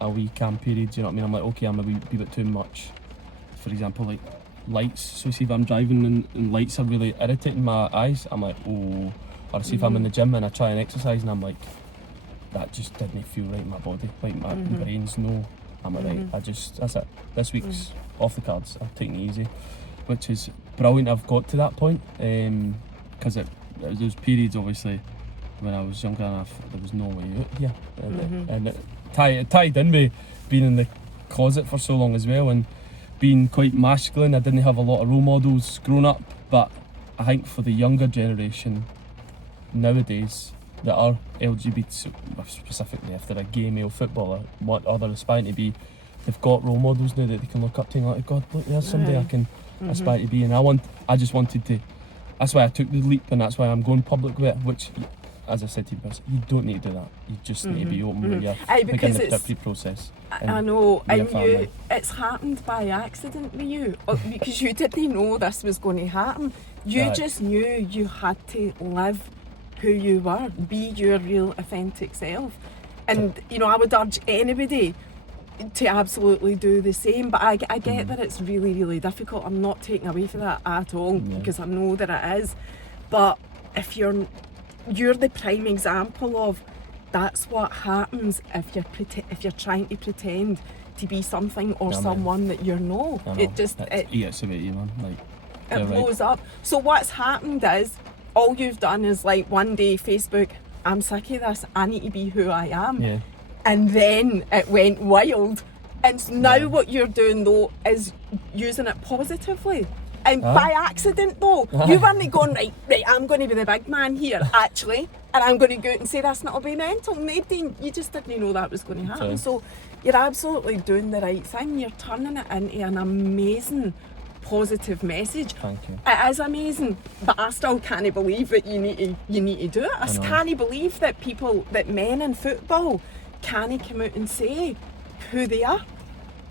a wee calm period, you know what I mean? I'm like, okay, I'm a wee bit too much. For example, like lights. So see if I'm driving and lights are really irritating my eyes, I'm like, oh. Or see if I'm in the gym and I try and exercise and I'm like, that just didn't feel right in my body. Like my brain's no. I'm like, right, that's it. This week's off the cards. I'm taking it easy, which is brilliant. I've got to that point because those periods, obviously, when I was younger enough, there was no way out here, and it tied in with being in the closet for so long as well, and being quite masculine. I didn't have a lot of role models growing up, but I think for the younger generation nowadays that are LGBT, specifically if they're a gay male footballer, what other aspiring to be, they've got role models now that they can look up to and like, God, look, there's somebody I can aspire to be. And I just wanted to, that's why I took the leap, and that's why I'm going public with it, which, as I said to you, you don't need to do that. You just need to be open with your therapy process. I know, and it's happened by accident with you, because you didn't know this was going to happen. You just knew you had to live who you were, be your real authentic self. And you know, I would urge anybody to absolutely do the same, but I get that it's really, really difficult. I'm not taking away from that at all, because I know that it is. But if you're the prime example of that's what happens if you're trying to pretend to be something or someone that you're not. It just it blows up. So what's happened is, all you've done is like one day Facebook, I'm sick of this, I need to be who I am. Yeah. And then it went wild. And now what you're doing though is using it positively. And by accident though, you weren't going, right, I'm going to be the big man here, actually, and I'm going to go out and say this and it'll be mental. You just didn't know that was going to happen. So you're absolutely doing the right thing. You're turning it into an amazing positive message. Thank you. It is amazing, but I still can't believe that you need to do it. I can't believe that men in football can't come out and say who they are.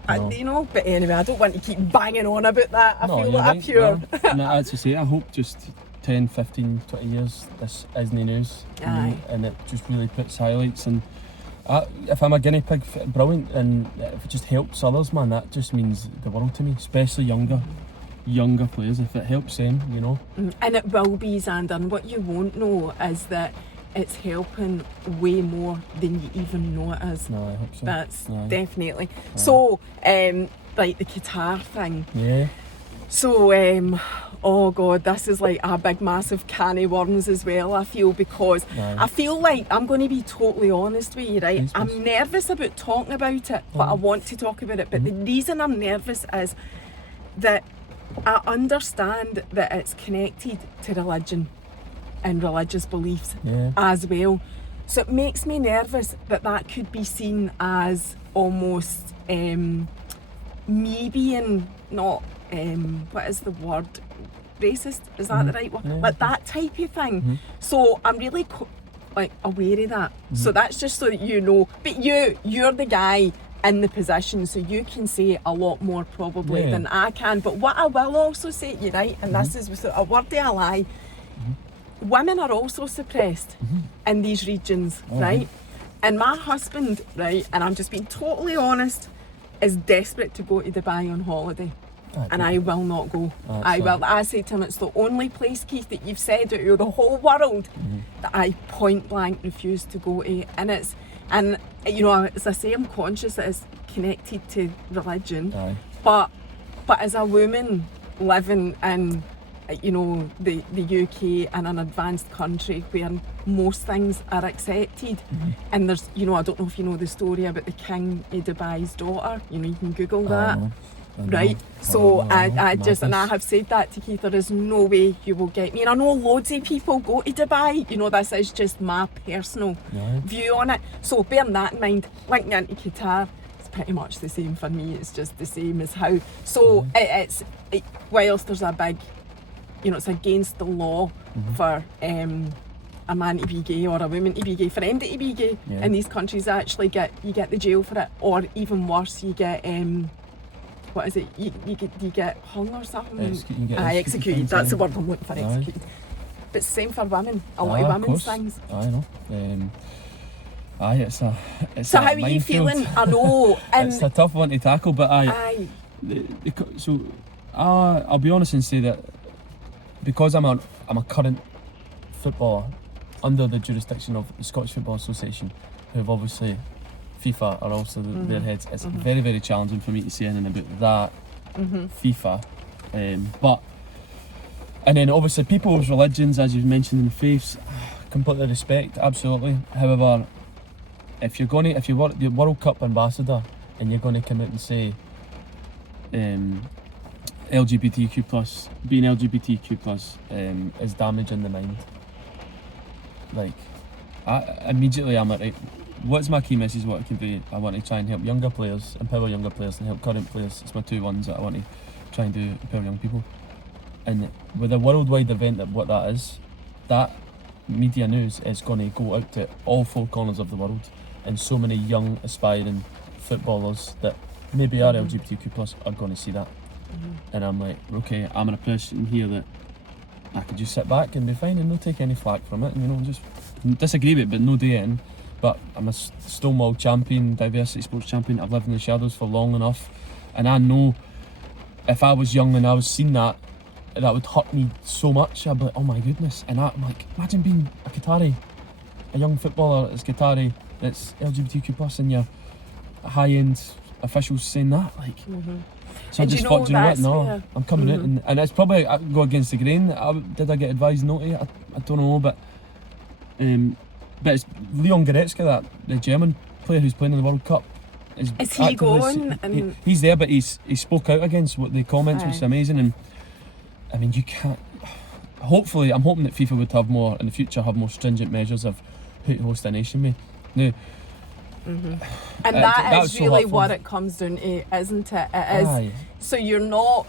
But anyway, I don't want to keep banging on about that. I feel like I'm pure. And as I say, I hope just 10, 15, 20 years this isn't news. And it just really puts highlights. And if I'm a guinea pig, brilliant. And if it just helps others, man, that just means the world to me, especially younger players, if it helps them, And it will be, Zander, and what you won't know is that it's helping way more than you even know it is. No, I hope so. That's definitely. So, like the Qatar thing. Yeah. So, oh God, this is like a big massive can of worms as well, I feel, because I feel like, I'm going to be totally honest with you, right? Please. I'm nervous about talking about it, but I want to talk about it. But the reason I'm nervous is that I understand that it's connected to religion and religious beliefs as well. So it makes me nervous that could be seen as almost me being not, what is the word? Racist? Is that the right one? Yeah. Like that type of thing. So I'm really aware of that. So that's just so that you know. But you're the guy in the position, so you can say a lot more probably than I can. But what I will also say to you, right, and this is a word of a lie, women are also suppressed in these regions, right? And my husband, right, and I'm just being totally honest, is desperate to go to Dubai on holiday. And I will not go. I say to him, it's the only place, Keith, that you've said out of the whole world that I point blank refuse to go to. And as I say, I'm conscious that it's connected to religion. But as a woman living in the UK and an advanced country where most things are accepted, and there's I don't know if you know the story about the King of Dubai's daughter. You can Google that. Right, so I just, and I have said that to Keith, there is no way you will get me. And I know loads of people go to Dubai, this is just my personal view on it. So bearing that in mind, linking into Qatar, it's pretty much the same for me. It's just the same as how. So whilst there's a big, it's against the law for a man to be gay or a woman to be gay, for anybody to be gay in these countries, actually you get the jail for it, or even worse, you get what is it? You get hung or something? Executed. That's the word I'm looking for. Executed. But same for women. A lot of women's things. I know. It's so how are you feeling? I know. It's a tough one to tackle, but I'll be honest and say that because I'm a current footballer under the jurisdiction of the Scottish Football Association, who've obviously FIFA are also their heads. It's very, very challenging for me to say anything about that FIFA. But and then obviously people's religions, as you've mentioned, in faiths, completely respect, absolutely. However, if you're the World Cup ambassador and you're going to come out and say LGBTQ plus, being LGBTQ plus is damaging the mind, like immediately I'm like, right, what's my key message? What I convey? I want to try and help younger players, empower younger players, and help current players. It's my two ones that I want to try and do, empower young people. And with a worldwide event that what that is, that media news is going to go out to all four corners of the world, and so many young aspiring footballers that maybe are LGBTQ plus are going to see that. And I'm like, okay, I'm in a position here that I could just sit back and be fine and not take any flack from it, and just disagree with it, but no day in. But I'm a Stonewall champion, diversity sports champion. I've lived in the shadows for long enough, and I know if I was young and I was seeing that would hurt me so much. I'd be like, oh my goodness. And I'm like, imagine being a Qatari, a young footballer that's Qatari, that's LGBTQ plus, and your high-end officials saying that. Like, so I just thought, do you know what? No, I'm coming out, and it's probably I go against the grain. Did I get advised not to? I don't know, but it's Leon Goretzka, the German player who's playing in the World Cup. Is he going? He's there, but he spoke out against what the comments, which is amazing. And I mean, you can't. Hopefully, I'm hoping that FIFA would have more in the future, have more stringent measures of who to host a nation with. Now, and that is really so what it comes down to, isn't it? It is. So you're not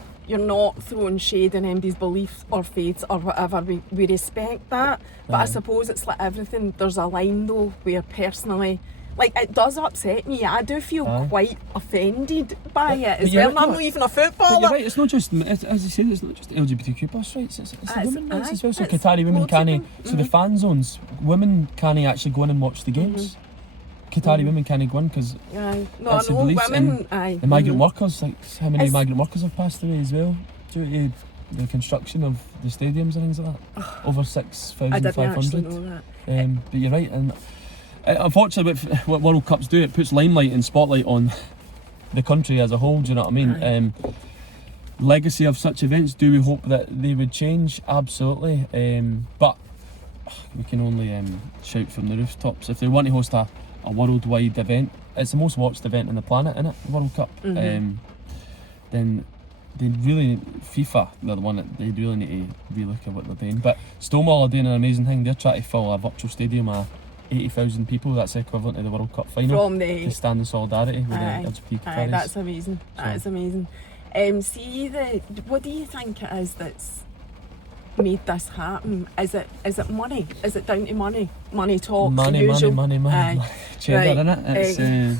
throwing shade in anybody's beliefs or faiths or whatever. We respect that, but I suppose it's like everything. There's a line though where personally, like, it does upset me. I do feel quite offended by it as well. I'm not even a footballer. But you're right, it's not just, as you said, it's not just LGBTQ plus rights, it's the women rights as well. So Qatari women can't, so the fan zones, women can't actually go in and watch the games. Qatari women can't go in because that's the beliefs. Women, the migrant workers, like how many migrant workers have passed away as well due to the construction of the stadiums and things like that. Over 6,500. I didn't actually know that. But you're right, and unfortunately what World Cups do, it puts limelight and spotlight on the country as a whole, do you know what I mean? Legacy of such events, do we hope that they would change? Absolutely. But we can only shout from the rooftops. If they want to host a worldwide event, it's the most watched event on the planet, isn't it? The World Cup. Then they really, FIFA, they're the one that they really need to relook at what they're doing. But Stonewall are doing an amazing thing. They're trying to fill a virtual stadium of 80,000 people. That's equivalent to the World Cup final. To stand in solidarity with the LGBT Qataris. That's amazing. That is amazing. What do you think it is that's made this happen? Is it money? Is it down to money? Money talks. Money. Cheddar, innit? It's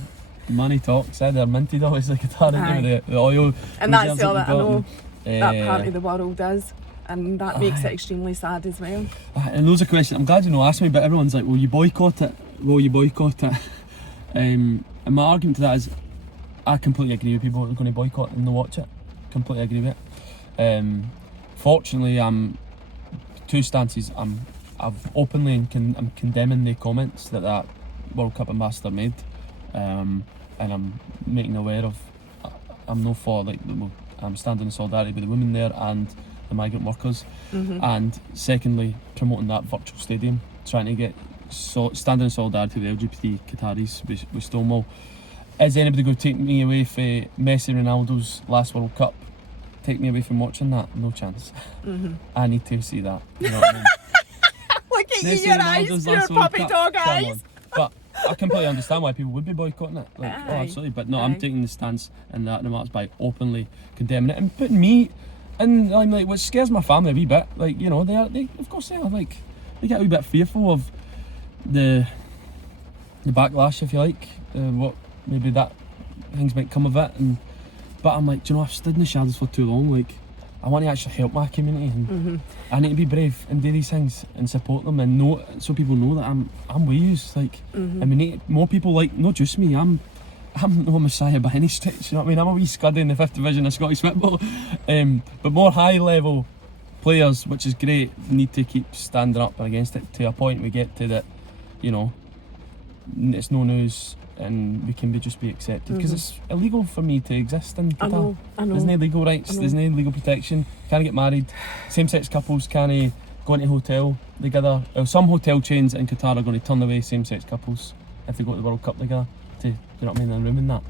money talks. They're minted always like Qatar, with the oil. And that's all that I know that part of the world is. And that makes it extremely sad as well. And those are questions, I'm glad you asked me, but everyone's like, will you boycott it? Will you boycott it? And my argument to that is, I completely agree with people who are going to boycott and not watch it. Completely agree with it. Fortunately, two stances. I've openly I'm condemning the comments that World Cup ambassador made, and I'm making aware of. I'm no for I'm standing in solidarity with the women there and the migrant workers, and secondly, promoting that virtual stadium, trying to get standing in solidarity with the LGBT Qataris with Stonewall. Is anybody going to take me away from Messi Ronaldo's last World Cup? Take me away from watching that? No chance. I need to see that. You know what I mean? Look at you, your eyes, your puppy dog eyes. But I completely understand why people would be boycotting it. Absolutely. But no, I'm taking the stance in that remarks by openly condemning it and putting me in limelight, which scares my family a wee bit. Like, you know, they of course they are. Like, they get a wee bit fearful of the backlash, if you like, what maybe that things might come of it. But I'm like, do you know, I've stood in the shadows for too long. Like, I want to actually help my community, and I need to be brave and do these things and support them, and know, so people know that I'm with you. Like, and we need more people like, not just me. I'm no messiah by any stretch. You know what I mean? I'm a wee scuddy in the 5th division of Scottish football, but more high level players, which is great, need to keep standing up against it to a point we get to that, you know, it's no news. And we can just be accepted, because it's illegal for me to exist in Qatar. I know. There's no legal rights, there's no legal protection. Can't get married. Same-sex couples can't go into a hotel together. Some hotel chains in Qatar are going to turn away same-sex couples if they go to the World Cup together. Do you know what I mean? And ruin that.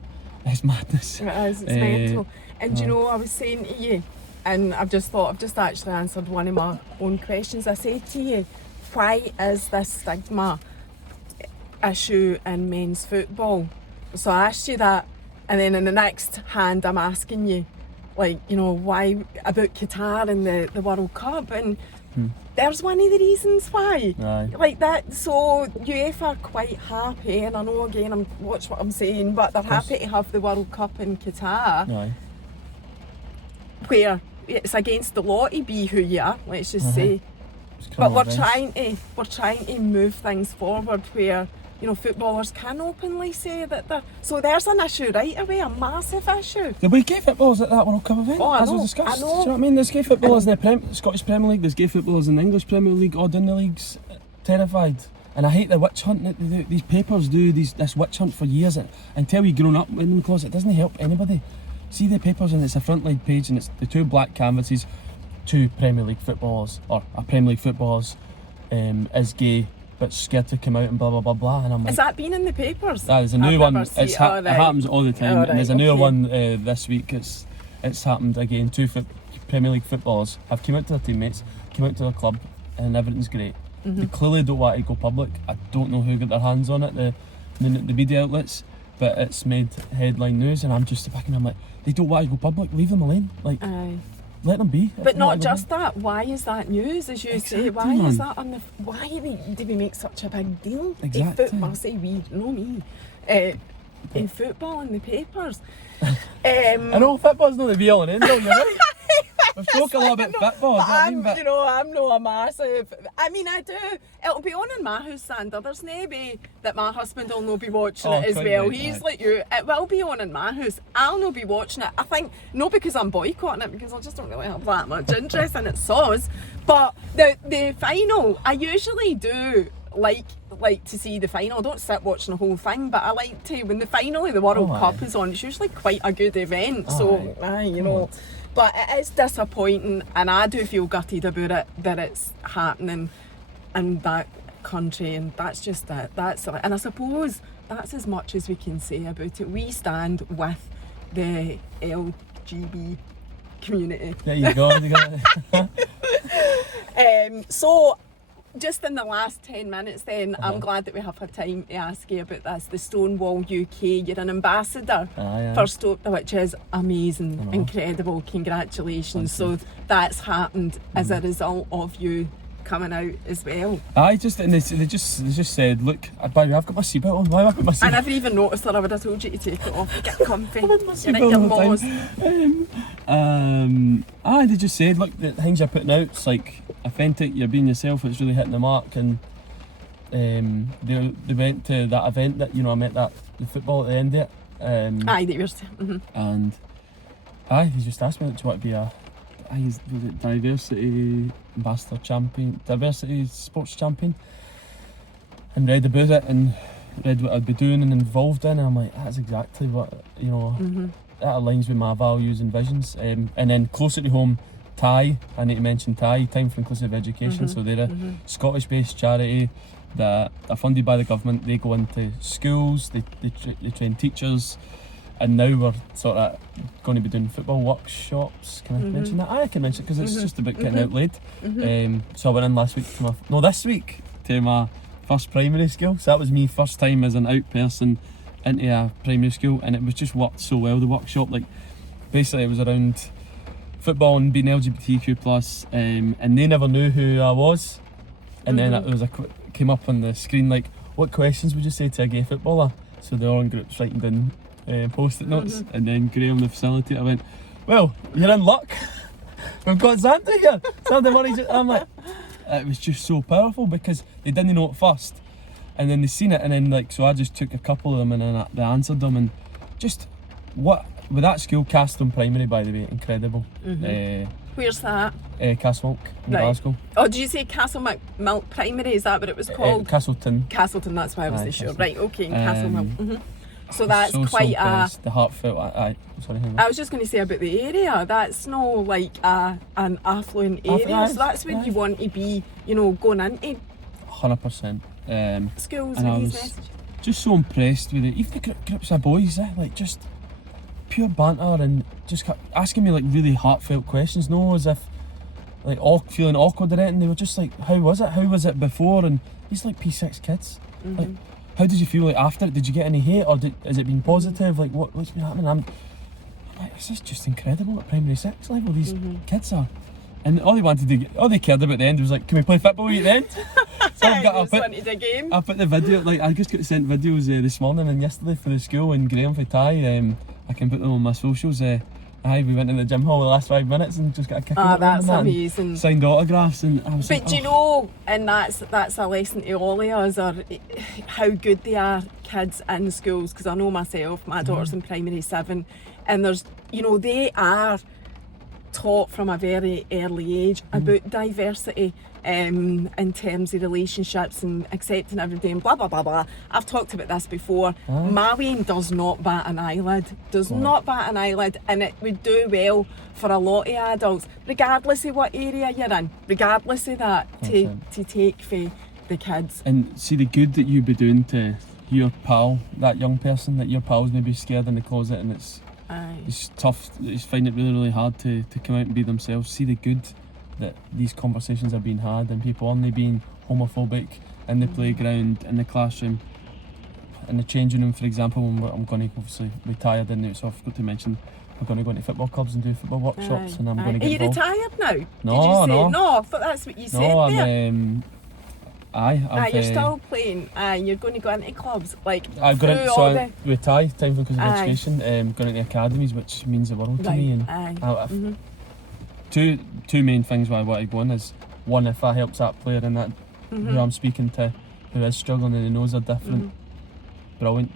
It's madness. It is. It's mental. And you know, I was saying to you, and I've just actually answered one of my own questions. I said to you, why is this stigma issue in men's football? So I asked you that, and then in the next hand I'm asking you, like, you know, why about Qatar and the World Cup, and there's one of the reasons why. Like that. So UEFA are quite happy, and I know again, watch what I'm saying, but they're happy to have the World Cup in Qatar, where it's against the law to be who you are, let's just say. But we're trying to move things forward where, you know, footballers can openly say that they're... So there's an issue right away, a massive issue. There'll be gay footballers at that World Cup event, as we discussed. I know. Do you know what I mean? There's gay footballers in the Scottish Premier League, there's gay footballers in the English Premier League, odd in the leagues, terrified. And I hate the witch hunt that they do. These papers do this witch hunt for years, until you've grown up in the closet. It doesn't help anybody. See the papers, and it's a front line page, and it's the two black canvases, two Premier League footballers, or a Premier League footballers is gay but scared to come out and blah blah blah blah, and I'm like, has that been in the papers? There's a new one. It happens all the time, and there's a newer one this week. It's happened again. Two Premier League footballers have come out to their teammates, come out to their club, and everything's great. They clearly don't want to go public. I don't know who got their hands on it, the media outlets, but it's made headline news, and I'm just thinking, I'm like, they don't want to go public. Leave them alone. Like, let them be. But not just that. Why is that news, as you say? Why is that on the? Why do we make such a big deal? Exactly. In football, say we, no me. In football, in the papers. I know football's not the be all and end all. You're right. We've spoken a lot about football. I'm not a massive. I mean, I do. It'll be on in my house, Zander. There's no way that my husband will not be watching it as well. Right, He's like you. It will be on in my house. I'll not be watching it. I think not because I'm boycotting it, because I just don't really have that much interest in it. Soz. But the final, I usually do like to see the final. I don't sit watching the whole thing, but I like to, when the final of the World Cup is on, it's usually quite a good event. You know. But it is disappointing, and I do feel gutted about it, that it's happening in that country, and that's just it. And I suppose that's as much as we can say about it. We stand with the LGB community. There you go. So, just in the last 10 minutes then, I'm glad that we have had time to ask you about this. The Stonewall UK, you're an ambassador for Stoke, which is amazing, incredible, congratulations. So that's happened as a result of you coming out as well. They just said, look, by the way, I've got my seatbelt on. Why have I put my seatbelt on? I never even noticed that. I would have told you to take it off, get comfy. You're right, your balls. They just said, look, the things you're putting out, it's like authentic, you're being yourself, it's really hitting the mark. And they went to that event that, I met the football at the end of it. That you were saying. And they just asked me, do you want to be a diversity ambassador champion, diversity sports champion, and read about it and read what I'd be doing and involved in, and I'm like, that's exactly what, that aligns with my values and visions. And then closer to home, TIE, I need to mention TIE, Time for Inclusive Education. So they're a Scottish-based charity that are funded by the government. They go into schools, they train teachers, and now we're sort of going to be doing football workshops. Can I mention that? I can mention it because it's just about getting out late. So I went in this week to my first primary school. So that was me first time as an out person into a primary school, and it was just worked so well, the workshop. Like, basically it was around football and being LGBTQ+, and they never knew who I was. And then it was came up on the screen like, what questions would you say to a gay footballer? So they're all in groups writing down post-it notes, and then Graham, the facilitator, went, well, you're in luck. We've got Zander here. Zander Murray. I'm like, it was just so powerful because they didn't know it first, and then they seen it, and then so I just took a couple of them and then they answered them, and just what with that school, Castletown Primary, by the way, incredible. Where's that? Castlemilk in Glasgow. Oh, did you say Castlemilk Primary? Is that what it was called? Castleton. Castleton, that's why I wasn't sure. Right, okay, Castlemilk. So that's so quite the heartfelt. Sorry. I was just going to say about the area. That's no like an affluent area. So that's where you want to be. Going into. 100%. Schools and with I these was messages. Just so impressed with it. Even the groups of boys, like just pure banter and just asking me like really heartfelt questions. No, as if like feeling awkward or anything. They were just like, "How was it? How was it before?" And these like P6 kids. Like, how did you feel like after it? Did you get any hate, or has it been positive? Like what's been happening? I'm like, this is just incredible at primary 6 level. These kids are, and all they cared about at the end was like, can we play football at the end? So I put the video. Like I just got sent videos this morning and yesterday for the school, and Graham for TIE. I can put them on my socials. We went in the gym hall the last 5 minutes and just got a kick. That's amazing. And signed autographs, and I was. But do you know, and that's a lesson to all of us, or how good they are, kids in schools. Because I know myself, my daughter's in primary 7, and there's, they are taught from a very early age about diversity. In terms of relationships and accepting everybody and blah blah blah blah. I've talked about this before. Marrying does not bat an eyelid. And it would do well for a lot of adults, regardless of what area you're in, regardless of that, to take for the kids. And see the good that you'd be doing to your pal, that young person that your pal's maybe scared in the closet, and it's tough. It's finding it really, really hard to come out and be themselves. See the good that these conversations are being had, and people aren't being homophobic in the playground, in the classroom, in the changing room, for example. When I'm going to obviously retire in there, so I've got to mention we're going to go into football clubs and do football workshops, and I'm going to get involved. Are you retired now? Did you say? No, I thought that's what you said there. You're still playing. You're going to go into clubs I've got into with Thai time because of education. Going into academies, which means the world to me. And two main things why I want to go in is, one, if that helps that player and that who I'm speaking to, who is struggling and he knows they're different, brilliant.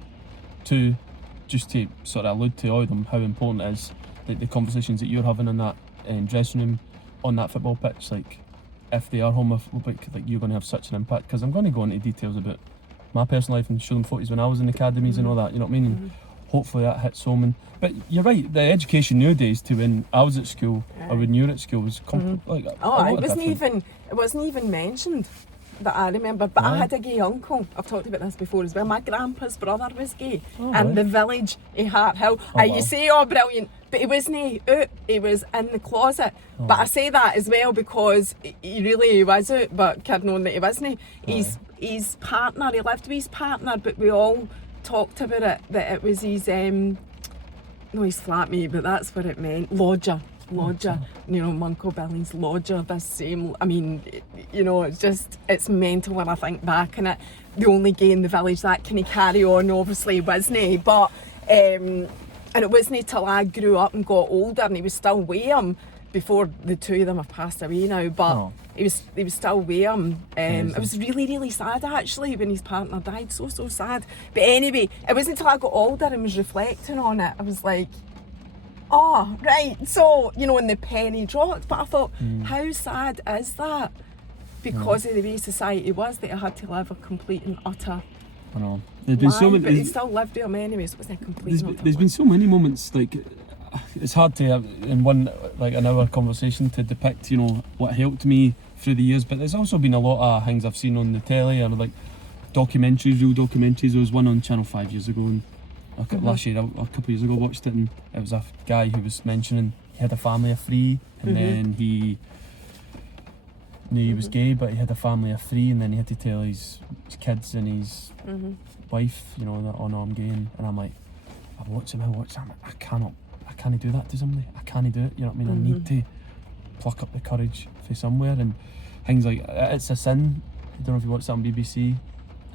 Two, just to sort of allude to all of them, how important it is the conversations that you're having in that dressing room, on that football pitch, like if they are homophobic, like you're going to have such an impact. Because I'm going to go into details about my personal life and show them photos when I was in academies and all that, you know what I mean? And hopefully that hits home. But you're right, the education nowadays to when I was at school or when you were at school was it wasn't even mentioned that I remember. But I had a gay uncle. I've talked about this before as well. My grandpa's brother was gay, and the village in Hart Hill. You say, oh, brilliant, but he wasn't out. He was in the closet. But I say that as well because he really was out, but kid knowing that he wasn't. His partner, he lived with his partner, but we all talked about it, that it was his no, his flatmate, but that's what it meant. Lodger, you know, Uncle Billy's lodger, this same, I mean, you know, it's mental when I think back on it. The only gay in the village that can carry on, obviously, wasn't he? But, and it wasn't till I grew up and got older, and he was still with him before the two of them have passed away now, but he was still with him. It was really, really sad actually when his partner died, so sad. But anyway, it wasn't until I got older and was reflecting on it, I was like, oh, right, so, you know, and the penny dropped. But I thought, how sad is that? Because of the way society was, that I had to live a complete and utter I know. There's been so many, but they still lived with him anyway, so it wasn't a complete and utter There's been so many moments, like, it's hard to in an hour conversation to depict, you know, what helped me through the years, but there's also been a lot of things I've seen on the telly or like documentaries, real documentaries. There was one on Channel 5 years ago, and last year, a couple of years ago, I watched it, and it was a guy who was mentioning he had a family of three, and then he knew he was gay, but he had a family of three, and then he had to tell his kids and his wife, you know, that, oh no, I'm gay, and I'm like, I watch him, I can't do that to somebody. I can't do it, you know what I mean? I need to pluck up the courage for somewhere, and things like It's a Sin. I don't know if you watched that on BBC.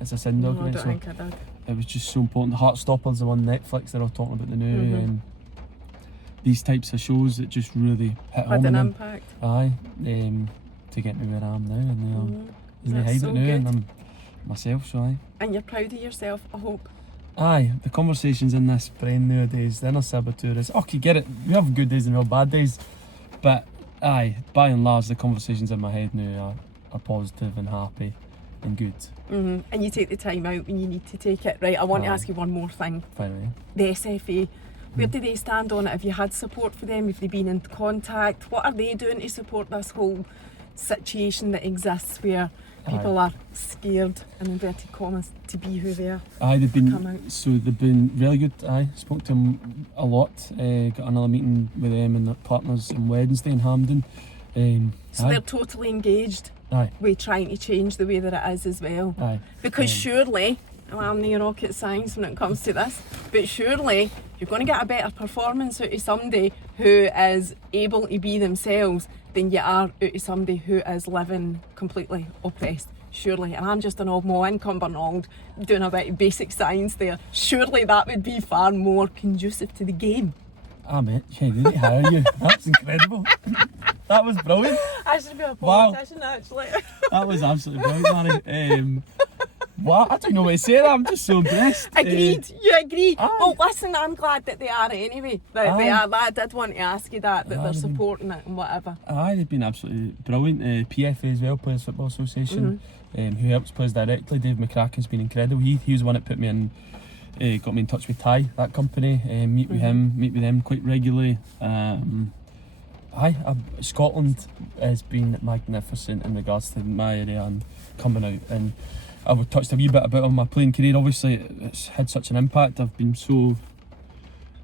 It's a Sin documentary. No, I don't think I did. It was just so important. Heartstopper's the one on Netflix they're all talking about the new, and these types of shows that just really hit home. Had an impact. Aye, to get me where I am now, and they hide so it now, good. and I'm myself, so aye. And you're proud of yourself, I hope. Aye, the conversations in this brain nowadays, the inner saboteur is, you get it, we have good days and we have bad days, but aye, by and large, the conversations in my head now are positive and happy and good. And you take the time out when you need to take it. Right, I want to ask you one more thing. Finally. The SFA, where do they stand on it? Have you had support for them? Have they been in contact? What are they doing to support this whole situation that exists where people are scared, in inverted commas, to be who they are? Aye, they've been really good. Aye, spoke to them a lot. Got another meeting with them and their partners on Wednesday in Hampden. So they're totally engaged with trying to change the way that it is as well. Aye. Because surely, I'm no rocket science when it comes to this, but surely you're going to get a better performance out of somebody who is able to be themselves than you are out of somebody who is living completely oppressed. Surely, and I'm just an old mo in Cumbernauld doing a bit of basic science there. Surely that would be far more conducive to the game. Mate, yeah, they didn't hire you. That's incredible. That was brilliant. I should be a politician, actually. That was absolutely brilliant, Manny. What? I don't know what to say. I'm just so impressed. Agreed. You agree? Well, listen, I'm glad that they are anyway. They are. I did want to ask you that they're supporting it and whatever. They've been absolutely brilliant. PFA as well, Players Football Association, who helps players directly. Dave McCracken's been incredible. He was the one that put me in, got me in touch with Ty, that company. Meet with them quite regularly. Scotland has been magnificent in regards to my area and coming out, and I've touched a wee bit about on my playing career. Obviously, it's had such an impact. I've been so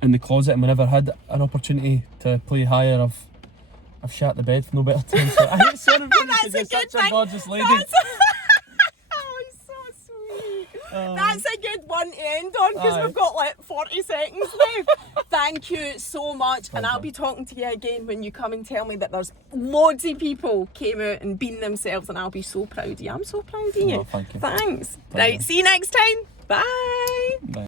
in the closet, and whenever I had an opportunity to play higher, I've shat the bed for no better term. So I hate saying it because you're such a gorgeous lady. Oh, he's so sweet. That's a good one to end on because we've got like 40 seconds now. Thank you so much. And I'll be talking to you again when you come and tell me that there's loads of people came out and been themselves, and I'll be so proud of you. I'm so proud of you. Thank you. Thanks. Right, see you next time. Bye. Bye.